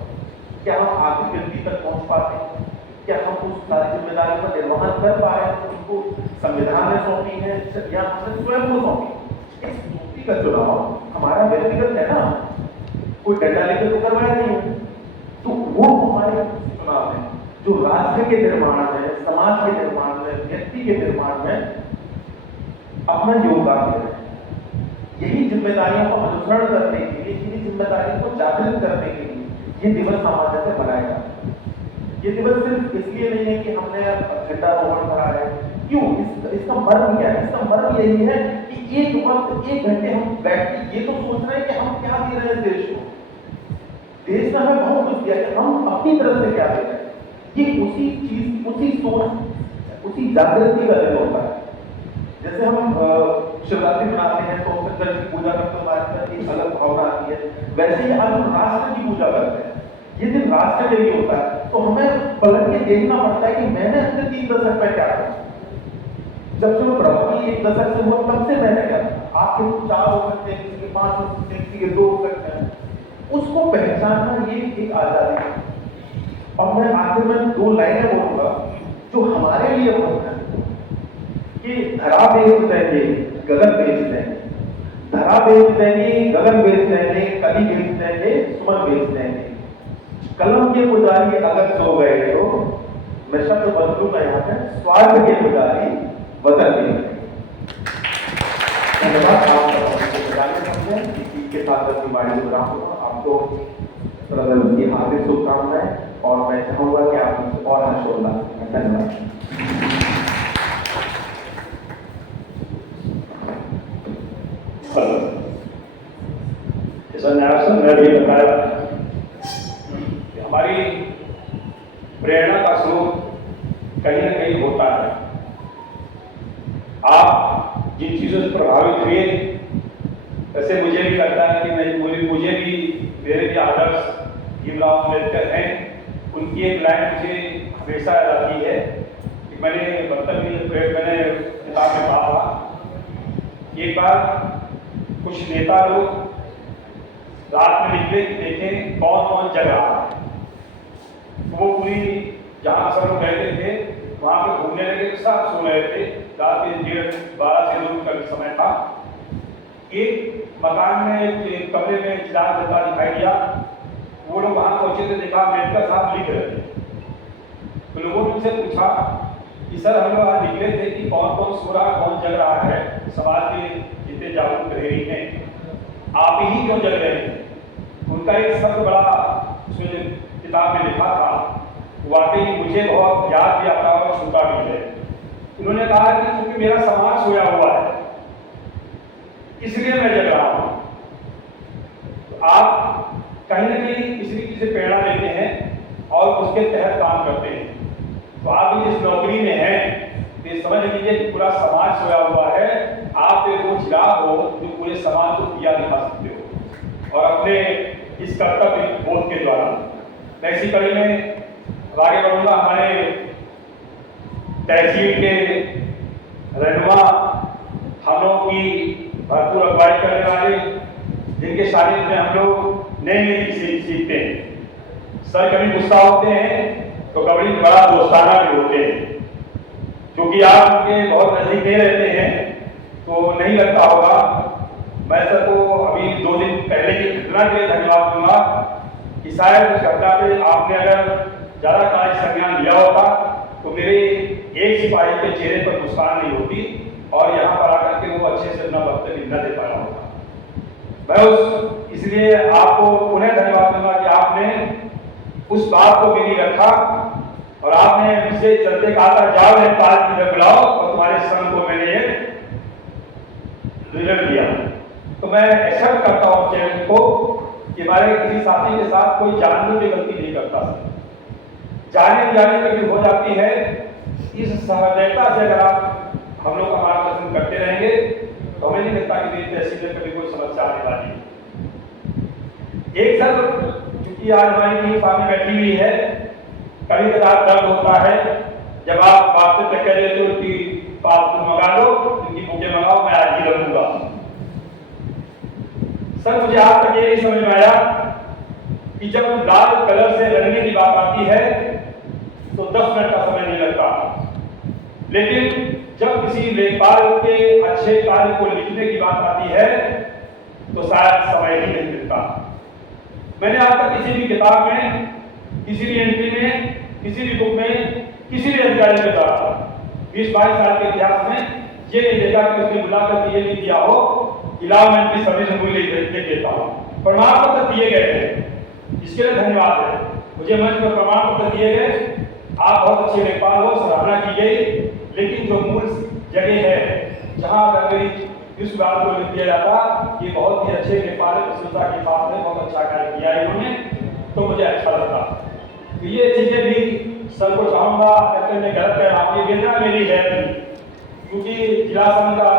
क्या हम आगे व्यक्ति तक पहुंच पाते हैं? क्या हम उस सारी जिम्मेदारी का निर्वहन कर पा रहे हैं उनको संविधान ने सौंपी है या हमने स्वयं को सौंपी? इस नौकरी का चुनाव हमारा व्यक्तिगत है ना, कोई डंडा लेकर तो करवाया नहीं है। तो वो हमारे चुनाव है जो राष्ट्र के निर्माण में, समाज के निर्माण में, व्यक्ति के निर्माण में अपना योगदान दे रहे हैं। यही जिम्मेदारियों का अनुसरण करने के लिए, इन्हीं जिम्मेदारियों को जागृत करने के लिए ये दिवस सामान्य से मनाया जाता है। ये दिवस सिर्फ इसलिए नहीं है कि हमने झंडा रोहण करा है। क्यों? इसका मर्म क्या है? इसका मर्म यही है कि एक वक्त, एक घंटे हम बैठ के ये तो सोच रहे हैं कि हम क्या दे रहे हैं देश को। देश ने हमें बहुत कुछ दिया है, हम अपनी तरफ से क्या दे रहे हैं। ये उसी चीज, उसी सोच, उसी जागृति का दिन होता है। जैसे हम शिवरात्रि मनाते हैं तो शंकर की पूजा करते हैं, हमारे अंदर एक अलग भावना आती है। वैसे ही आज हम राष्ट्र की पूजा करते हैं, ये दिन राष्ट्र के लिए होता है, तो हमें पलट के देखना पड़ता है कि मैंने अपने 3 दशक में क्या किया। जब से वो प्रभावी 1 दशक से हुआ तब से मैंने क्या किया। आपके 4 हो सकते हैं, किसी के 5 हो सकते हैं, किसी के 2 हो सकते हैं। उसको पहचानना ये एक आजादी है। और मैं आखिर में 2 लाइनें बोलूंगा जो हमारे लिए बहुत है कि धरा बेच देंगे, गगन बेच देंगे, धरा बेच देंगे, गगन बेच देंगे, कली बेच देंगे, सुमन बेच देंगे, कलम के पुजारी अगर सो गए तो मैं शब्द बदलूंगा यहाँ पे, स्वार्थ के पुजारी वतन के। धन्यवाद। के साथ अपनी बाड़ी को आपको की हार्दिक शुभकामनाएं और मैं चाहूंगा कि आप मुझसे और हर्षोल्लास। धन्यवाद। जैसा न्यासन ने भी बताया, हमारी प्रेरणा का स्रोत कहीं ना कहीं होता है। आप जिन चीजों से प्रभावित हुए, वैसे मुझे भी लगता है कि मुझे भी, मेरे भी आदर्श भीमराव अम्बेडकर हैं। उनकी एक लाइन मुझे हमेशा याद आती है कि मैंने किताब में पढ़ा था। एक बार कुछ नेता लोग रात में निकले कि देखें कौन कौन जग रहा है। तो वो पूरी जहाँ सब लोग रहते थे वहाँ पे घूमने लगे, सब सो रहे थे। रात के 12 से 2 का समय था। एक मकान में एक कमरे में चिराग जलता दिखाई दिया। वो लोग वहाँ पहुँचे तो देखा अम्बेडकर साहब लिख रहे थे। तो लोगों ने उनसे पूछा कि सर हम लोग आज निकले थे कि कौन कौन सो रहा कौन जग रहा है, समाज के जितने जागरूक प्रहरी हैं, आप ही क्यों जग रहे हैं। उनका एक शब्द बड़ा उसमें किताब में लिखा था, वाकई मुझे बहुत याद भी आता और छूटा भी है। उन्होंने कहा कि क्योंकि मेरा समाज सोया हुआ है इसलिए मैं जग रहा हूँ। तो आप कहीं ना कहीं किसी न किसी प्रेरणा लेते हैं और उसके तहत काम करते हैं। तो आप भी जिस नौकरी में हैं तो समझ लीजिए कि पूरा समाज सोया हुआ है, आप एक वो चिराग हो जो पूरे समाज को दिया दिखा सकते हो और अपने इस कर्तव्य बोध के द्वारा। मैं इसी कड़ी में आगे बढ़ूंगा। हमारे तहसील के रहनुमा हम लोग की भरपूर अगुवाई करने वाले, जिनके सानिध्य में हम लोग नई नई चीजें सीखते हैं। सर कभी गुस्सा होते हैं तो कभी बड़ा दोस्ताना भी होते हैं। क्योंकि आप उनके बहुत नजदीक नहीं रहते हैं तो नहीं लगता होगा। मैं सर को अभी 2 दिन पहले की घटना के लिए धन्यवाद दूंगा कि शायद उस घटना पे आपने अगर ज़्यादा कार्य संज्ञान लिया होता तो मेरे एक सिपाही के चेहरे पर मुस्कान नहीं होती और यहाँ पर आकर के वो अच्छे से अपना वक्तव्य न दे पाया होता। मैं इसलिए आपको पुनः धन्यवाद दूंगा कि आपने उस बात को मेरी रखा और आपने मुझसे चलते कहा था जाओ नेपाल की जगह बुलाओ और तुम्हारे संघ को मैंने ये रिजल्ट दिया। तो मैं ऐसा करता हूँ चैनल को कि हमारे किसी साथी के साथ कोई जानबूझ के गलती नहीं करता। जाने जाने कभी हो जाती है। इस सहजता से अगर आप हम लोग का मार्गदर्शन करते रहेंगे तो हमें नहीं लगता कि तहसील में कभी कोई समस्या आने वाली है। एक सर चूंकि आज हमारी टीम सामने बैठी हुई है, कभी कदार दर्द होता है जब आप बात से कह देते हो कि पासबुक मंगा लो, उनकी बुकें मंगाओ, मैं आज ही रखूंगा। सर मुझे आज तक ये नहीं समझ में आया कि जब लाल कलर से रंगने की बात आती है तो 10 मिनट का समय नहीं लगता, लेकिन जब किसी लेखपाल के अच्छे कार्य को लिखने की बात आती है तो शायद समय ही नहीं मिलता। मैंने आज तक किसी भी किताब में, किसी भी एंट्री में, किसी भी बुक में, किसी भी अधिकारी के द्वारा 20-22 साल के इतिहास में ये नहीं देखा कि उसने बुला कर ये नहीं दिया हो इलावमेंट की सर्विस मूल्य देता हूँ। प्रमाण पत्र दिए गए हैं, इसके लिए धन्यवाद है। मुझे मंच पर प्रमाण पत्र दिए गए, आप बहुत अच्छे लेखपाल हो, सराहना की गई, लेकिन जो मूल जगह है जहाँ अगर मेरी इस बात को लिख दिया जाता ये बहुत ही अच्छे लेखपाल प्रशंसा के साथ में बहुत अच्छा कार्य किया है इन्होंने, तो मुझे अच्छा लगता। तो ये चीजें भी सर को चाहूँगा, अगर मैं गलत कह रहा हूँ, ये वेदना मेरी है क्योंकि जिला संघ का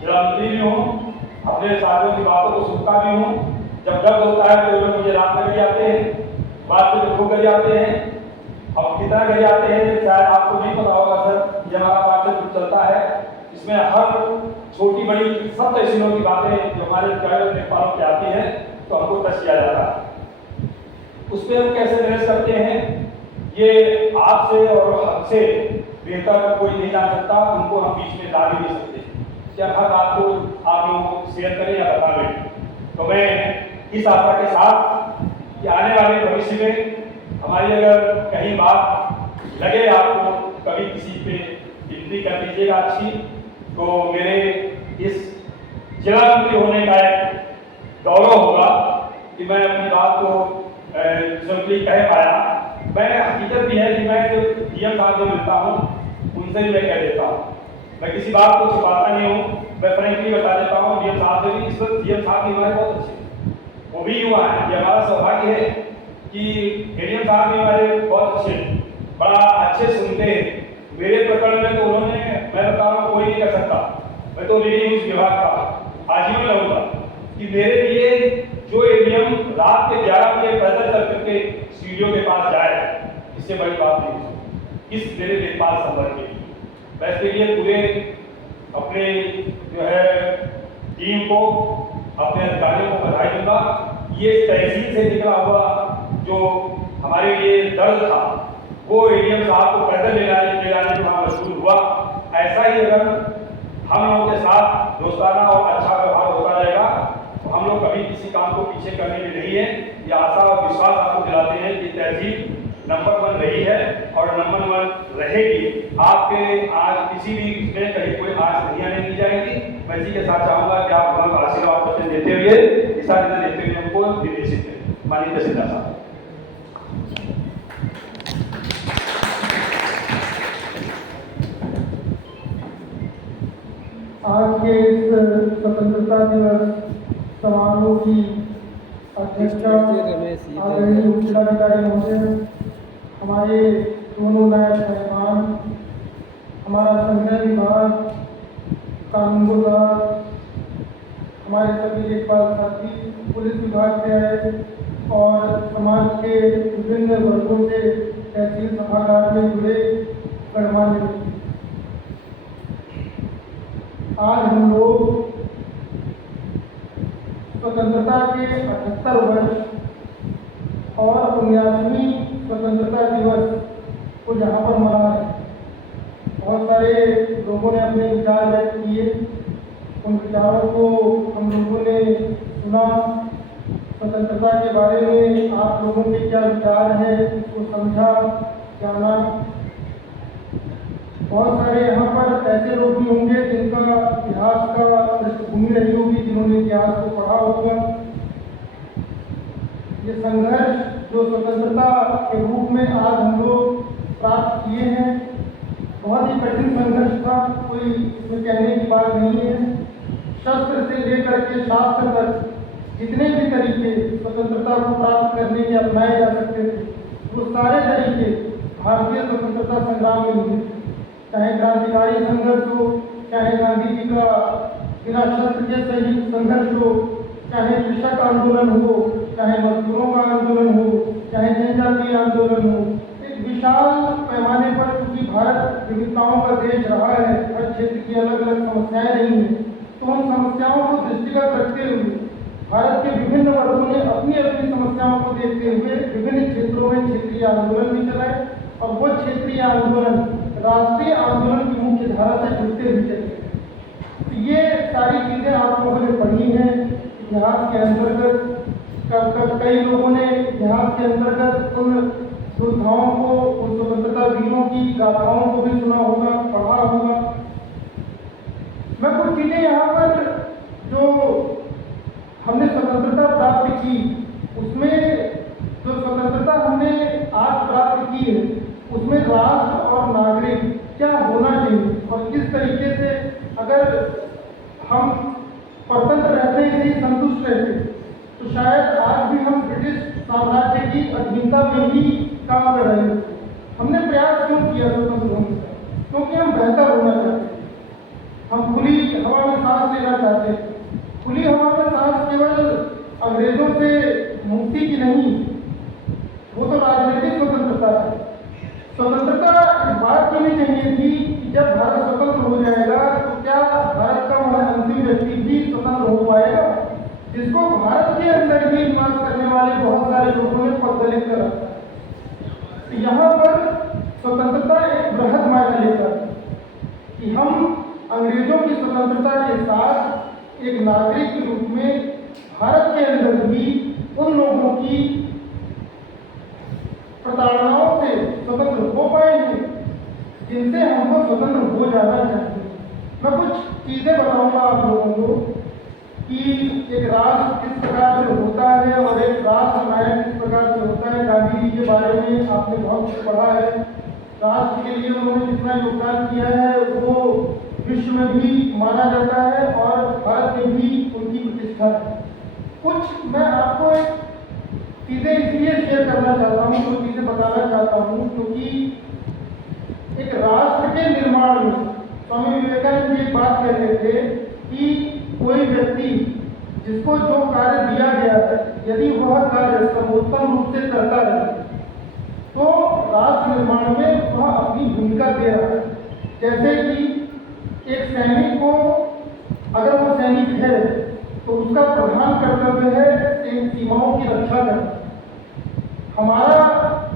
जिला मंत्री भी हूँ, अपने साथियों की बातों को सुनता भी हूँ। जब दर्द होता है तो लोग मुझे रात में कर जाते हैं, बात से दुख कर जाते हैं, अब कितना कर जाते हैं शायद आपको नहीं पता होगा सर। ये हमारा बात से दुख चलता है, इसमें हर छोटी बड़ी सब तहसीलों की बातें जो हमारे प्राइवेट लेखपालों की आती हैं तो हमको टच किया जाता है। उस पर हम कैसे निवेश करते हैं ये आपसे और हमसे बेहतर कोई नहीं जान सकता, उनको हम बीच में ला भी नहीं सकते। क्या हर बात को आप लोग शेयर करें या बता दें। तो मैं इस आशा के साथ कि आने वाले भविष्य में हमारी अगर कहीं बात लगे आपको कभी किसी पे गिनती कर दीजिएगा अच्छी, तो मेरे इस जिला मंत्री होने का एक गौरव होगा कि मैं अपनी बात को सिंपली कह पाया। मैं हकीकत भी है कि मैं जो डीएम साहब जो मिलता हूँ उनसे भी मैं कह देता हूँ, मैं किसी बात को छुपाता नहीं हूँ, मैं फ्रेंकली बता देता हूँ। डीएम साहब से भी, इस वक्त डीएम साहब भी हमारे बहुत अच्छे, वो भी युवा है। ये हमारा सौभाग्य है कि डीएम साहब भी हमारे बहुत अच्छे, बड़ा अच्छे सुनते हैं। मेरे प्रकरण में तो उन्होंने, मैं बता रहा हूँ, कोई नहीं कर सकता, मैं तो लेडी न्यूज विभाग का आजीवन रहूंगा कि मेरे लिए जो एडीएम रात के 11 बजे पैदल चल करके स्टूडियो के पास जाए, इससे बड़ी बात नहीं हो सकती इस मेरे लेखपाल संवर्ग के लिए। मैं इसके लिए पूरे अपने जो है टीम को, अपने अधिकारियों को बधाई दूंगा। ये तहसील से निकला हुआ जो हमारे लिए दर्द था, वो एडीएम साहब को पैदल ले जाने में वहाँ मजबूर हुआ। ऐसा ही अगर हम लोगों के साथ दोस्ताना और अच्छा व्यवहार होता रहेगा तो हम लोग कभी किसी काम को पीछे करने में नहीं है। ये आशा और विश्वास आपको दिलाते हैं कि तहजीब नंबर 1 रही है और नंबर 1 रहेगी। आपके आज किसी भी इसमें कहीं कोई आस नहीं आने दी जाएगी। मैं इसी के साथ चाहूँगा कि आप हमारा आशीर्वाद वचन देते हुए दिशा निर्देश देते हुए हमको निर्देशित करें। माननीय तहसीलदार साहब। आज के इस स्वतंत्रता दिवस समारोह की अध्यक्षता आदरणीय जिलाधिकारी महोदय, हमारे दोनों नायब मेहमान, हमारा संग्रह विभाग, कानून विभाग, हमारे सभी लेखपाल साथी, पुलिस विभाग से आए और समाज के विभिन्न वर्गों से तहसील सभागार में जुड़े गणमान्य व्यक्ति, आज हम लोग स्वतंत्रता के 78 वर्ष और 79वीं स्वतंत्रता दिवस को जहाँ पर मना रहे हैं। बहुत सारे लोगों ने अपने विचार व्यक्त किए, उन विचारों को हम लोगों ने सुना। स्वतंत्रता के बारे में आप लोगों के क्या विचार है उसको समझा, जाना। बहुत सारे यहाँ पर ऐसे लोग भी होंगे जिनका इतिहास का पृष्ठभूमि रही होगी, जिन्होंने इतिहास को पढ़ा होगा। ये संघर्ष जो स्वतंत्रता के रूप में आज हम लोग प्राप्त किए हैं, बहुत ही कठिन संघर्ष था, कोई इसमें कहने की बात नहीं है। शस्त्र से लेकर के शास्त्र तक जितने भी तरीके स्वतंत्रता को प्राप्त करने के अपनाए जा सकते थे, वो सारे तरीके भारतीय स्वतंत्रता संग्राम में हुए। चाहे क्रांतिकारी संघर्ष हो, चाहे गांधी जी का बिना शस्त्र के सही संघर्ष हो, चाहे कृषक आंदोलन हो, चाहे मजदूरों का आंदोलन हो, चाहे जनजातीय आंदोलन हो। एक विशाल पैमाने पर क्योंकि भारत विविधताओं का देश रहा है, हर क्षेत्र की अलग अलग समस्याएं रही हैं, तो उन समस्याओं को दृष्टिगत रखते हुए भारत के विभिन्न वर्गों ने अपनी अपनी समस्याओं को देखते हुए विभिन्न क्षेत्रों में क्षेत्रीय आंदोलन भी चलाए और वो क्षेत्रीय आंदोलन राष्ट्रीय आंदोलन की मुख्य धारा से जुड़ते हुए चले। तो ये सारी चीज़ें आप लोगों ने पढ़ी हैं इतिहास के अंतर्गत। कई लोगों ने इतिहास के अंतर्गत उन योद्धाओं को, उन स्वतंत्रता वीरों की गाथाओं को भी सुना होगा, पढ़ा होगा। मैं कुछ चीज़ें यहाँ पर जो हमने स्वतंत्रता प्राप्त की, उसमें जो स्वतंत्रता हमने आज प्राप्त की है, उसमें राष्ट्र और नागरिक क्या होना चाहिए और किस तरीके से अगर हम स्वतंत्र रहते ही संतुष्ट रहते तो शायद आज भी हम ब्रिटिश साम्राज्य की अधीनता में ही काम कर रहे होते। हमने प्रयास क्यों किया स्वतंत्र होने का? क्योंकि हम बेहतर होना चाहते थे, हम खुली हवा में सांस लेना चाहते थे। खुली हवा में सांस केवल अंग्रेजों से मुक्ति की नहीं, वो तो राजनीतिक स्वतंत्रता है। स्वतंत्रता इस बात की नहीं चाहिए थी कि जब भारत स्वतंत्र हो जाएगा तो क्या भारत का वह अंतिम व्यक्ति भी स्वतंत्र हो पाएगा, जिसको भारत के अंदर ही निवास करने वाले बहुत सारे लोगों ने पददलित कर रखा है। तो यहाँ पर स्वतंत्रता एक बृहद मायना लेता है कि हम अंग्रेजों की स्वतंत्रता के साथ एक नागरिक के रूप में भारत के अंदर भी उन लोगों की प्रताड़नाओं से स्वतंत्र हो पाएंगे जिनसे हमको स्वतंत्र हो जाना चाहिए। मैं कुछ चीज़ें बताऊंगा आप लोगों को कि एक राष्ट्र किस प्रकार से होता है और एक राष्ट्र नायक किस प्रकार से होता है। गांधी जी के बारे में आपने बहुत कुछ पढ़ा है। राष्ट्र के लिए उन्होंने जितना योगदान किया है वो विश्व में भी माना जाता है और भारत में भी उनकी प्रतिष्ठा है। कुछ मैं आपको एक चीज़ें इसलिए शेयर करना चाहता हूँ, कुछ चीज़ें बताना चाहता हूँ, क्योंकि एक राष्ट्र के निर्माण में स्वामी विवेकानंद जी एक बात कहते थे कि कोई व्यक्ति जिसको जो कार्य दिया गया है, यदि वह कार्य सर्वोत्तम रूप से करता है तो राष्ट्र निर्माण में वह अपनी भूमिका दे रहा है। जैसे कि एक सैनिक को, अगर वो सैनिक है तो उसका प्रधान कर्तव्य है सीमाओं की रक्षा करना। हमारा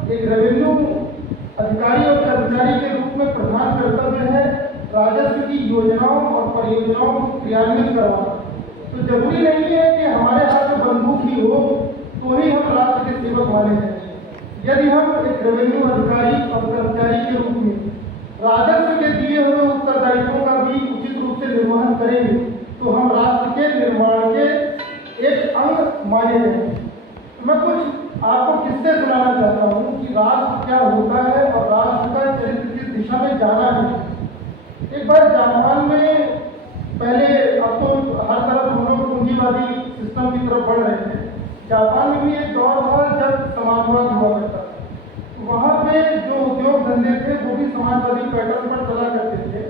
एक रेवेन्यू अधिकारी और कर्मचारी के रूप में प्रधान कर्तव्य है राजस्व की योजनाओं और परियोजनाओं को क्रियान्वित करवाना। तो जरूरी नहीं है कि हमारे हाथ में बंदूक ही हो तो ही हम राष्ट्र के सेवक माने जाएंगे। यदि हम एक रेवेन्यू अधिकारी और कर्मचारी के रूप में राजस्व के दिए हुए उत्तरदायित्वों का भी उचित रूप से निर्वहन करेंगे तो हम राष्ट्र के निर्माण के एक अंग माने जाएंगे। मैं कुछ आपको किस्से सुनाना चाहता हूँ कि राष्ट्र क्या होता है और राष्ट्र का चरित्र किस दिशा में जाना है। एक बार जापान में, पहले अब तो हर तरफ हम लोग पूंजीवादी सिस्टम की तरफ बढ़ रहे थे, जापान में भी एक दौर था जब समाजवाद हुआ करता था। वहाँ पे जो उद्योग धंधे थे वो भी समाजवादी पैटर्न पर चला करते थे।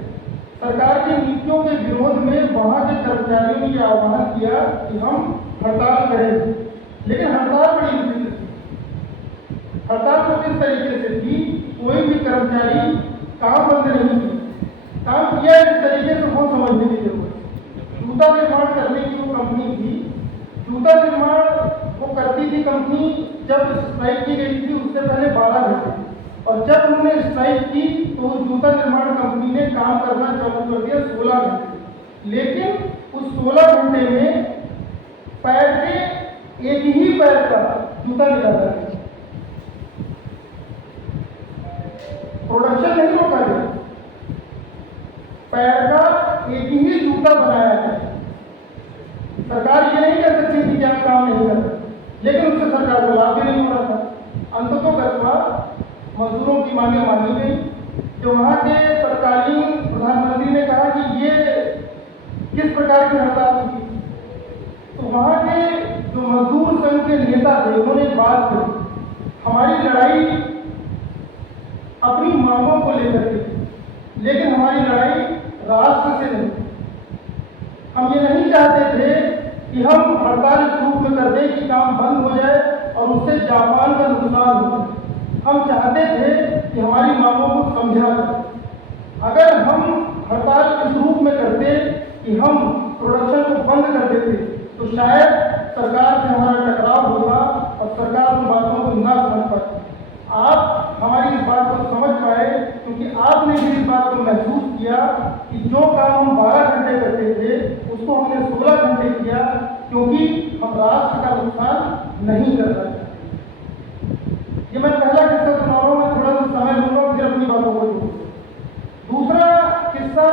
सरकार की नीतियों के विरोध में वहाँ के कर्मचारियों ने यह आह्वान किया कि हम हड़ताल करेंगे, लेकिन हड़ताल बड़ी विचित्र थी। हड़ताल को किस तरीके से थी, कोई भी कर्मचारी काम बंद नहीं किया, काम किया इस तरीके से वो समझने की जरूरत है। जूता निर्माण करने की वो कंपनी थी, जूता निर्माण वो करती थी कंपनी, जब स्ट्राइक की गई थी उससे पहले 12 घंटे, और जब उन्होंने स्ट्राइक की तो जूता निर्माण कंपनी ने काम करना चालू कर दिया 16 घंटे। लेकिन उस 16 घंटे में पैर के एक ही पैर का जूता निकाला गया, प्रोडक्शन नहीं रोका गया, पैर का एक ही जूता बनाया गया। सरकार ये नहीं कर सकती थी कि आप काम नहीं कर सकते, लेकिन उससे सरकार को लाभ भी नहीं हो रहा था। अंततोगत्वा मजदूरों की मांगे मानी गई। जो वहाँ के तत्कालीन प्रधानमंत्री ने कहा कि ये किस प्रकार की हड़ताल थी, तो वहाँ के जो मजदूर संघ के नेता थे उन्होंने बात करी, हमारी लड़ाई अपनी मांगों को लेकर के, लेकिन हमारी लड़ाई राष्ट्र से नहीं। हम ये नहीं चाहते थे कि हम हड़ताल इस रूप में कर दें कि काम बंद हो जाए और उससे जापान का नुकसान हो जाए। हम चाहते थे कि हमारी मांगों को समझा जाए। अगर हम हड़ताल इस रूप में करते कि हम प्रोडक्शन को बंद कर देते तो शायद सरकार से हमारा टकराव होगा और सरकार उन बातों को ना समझ पाती। आप हमारी इस बात को समझ पाए क्योंकि आपने भी इस बात को महसूस किया कि जो काम हम 12 घंटे करते थे उसको हमने 16 घंटे किया, क्योंकि हम राष्ट्र का नुकसान नहीं कर रहे थे। ये मैं पहला किस्सा सुना रहा हूँ, मैं थोड़ा सा समय लूंगा फिर अपनी बातों को जोड़ूंगा। दूसरा किस्सा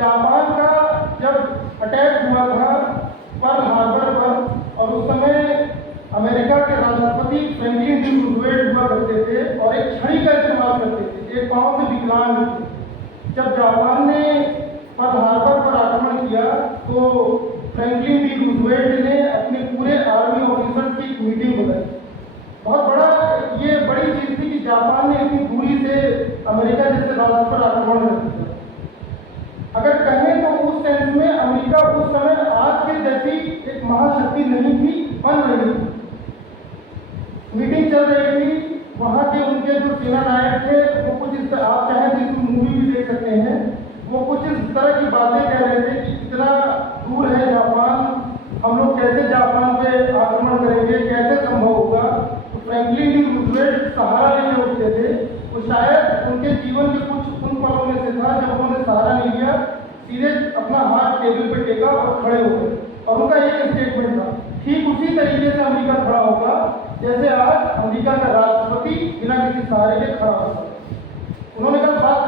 जापान का, जब अटैक हुआ था पर्ल हार्बर पर, और उस समय अमेरिका के राष्ट्रपति फ्रैंकलिन डी रूजवेल्ट हुआ करते थे और एक छड़ी का इस्तेमाल करते थे, एक पांव से विकलांग थे। जब जापान ने पर्ल हार्बर पर आक्रमण किया तो फ्रैंकलिन डी रूजवेल्ट ने अपने पूरे आर्मी ऑफिसर्स की एक मीटिंग बुलाई। बहुत बड़ा ये बड़ी चीज थी कि जापान ने इतनी दूरी से अमेरिका जैसे राष्ट्र पर आक्रमण कर दिया। अगर कहें तो उस सेंस में अमेरिका उस समय आज के जैसी एक महाशक्ति नहीं थी, बन रही थी। मीटिंग चल रही थी, वहाँ के उनके जो सेना नायक थे वो कुछ इस तरह, आप चाहें तो इसमें मूवी भी देख सकते हैं, वो कुछ इस तरह की बातें कह रहे थे कि इतना दूर है जापान, हम लोग कैसे जापान पे आक्रमण करेंगे, कैसे संभव होगा। तो फ्रैंकलिन डी रूजवेल्ट सहारा लेके उठते थे। वो शायद उनके जीवन के कुछ उन पलों में से था जब उन्होंने सहारा नहीं लिया, सीधे अपना हाथ टेबल पे टेका और खड़े हो गए, और उनका एक स्टेटमेंट था। ठीक उसी तरीके से अमेरिका खड़ा होगा जैसे आज अमेरिका का राष्ट्रपति बिना किसी सहारे के खड़ा होगा। उन्होंने कहा बात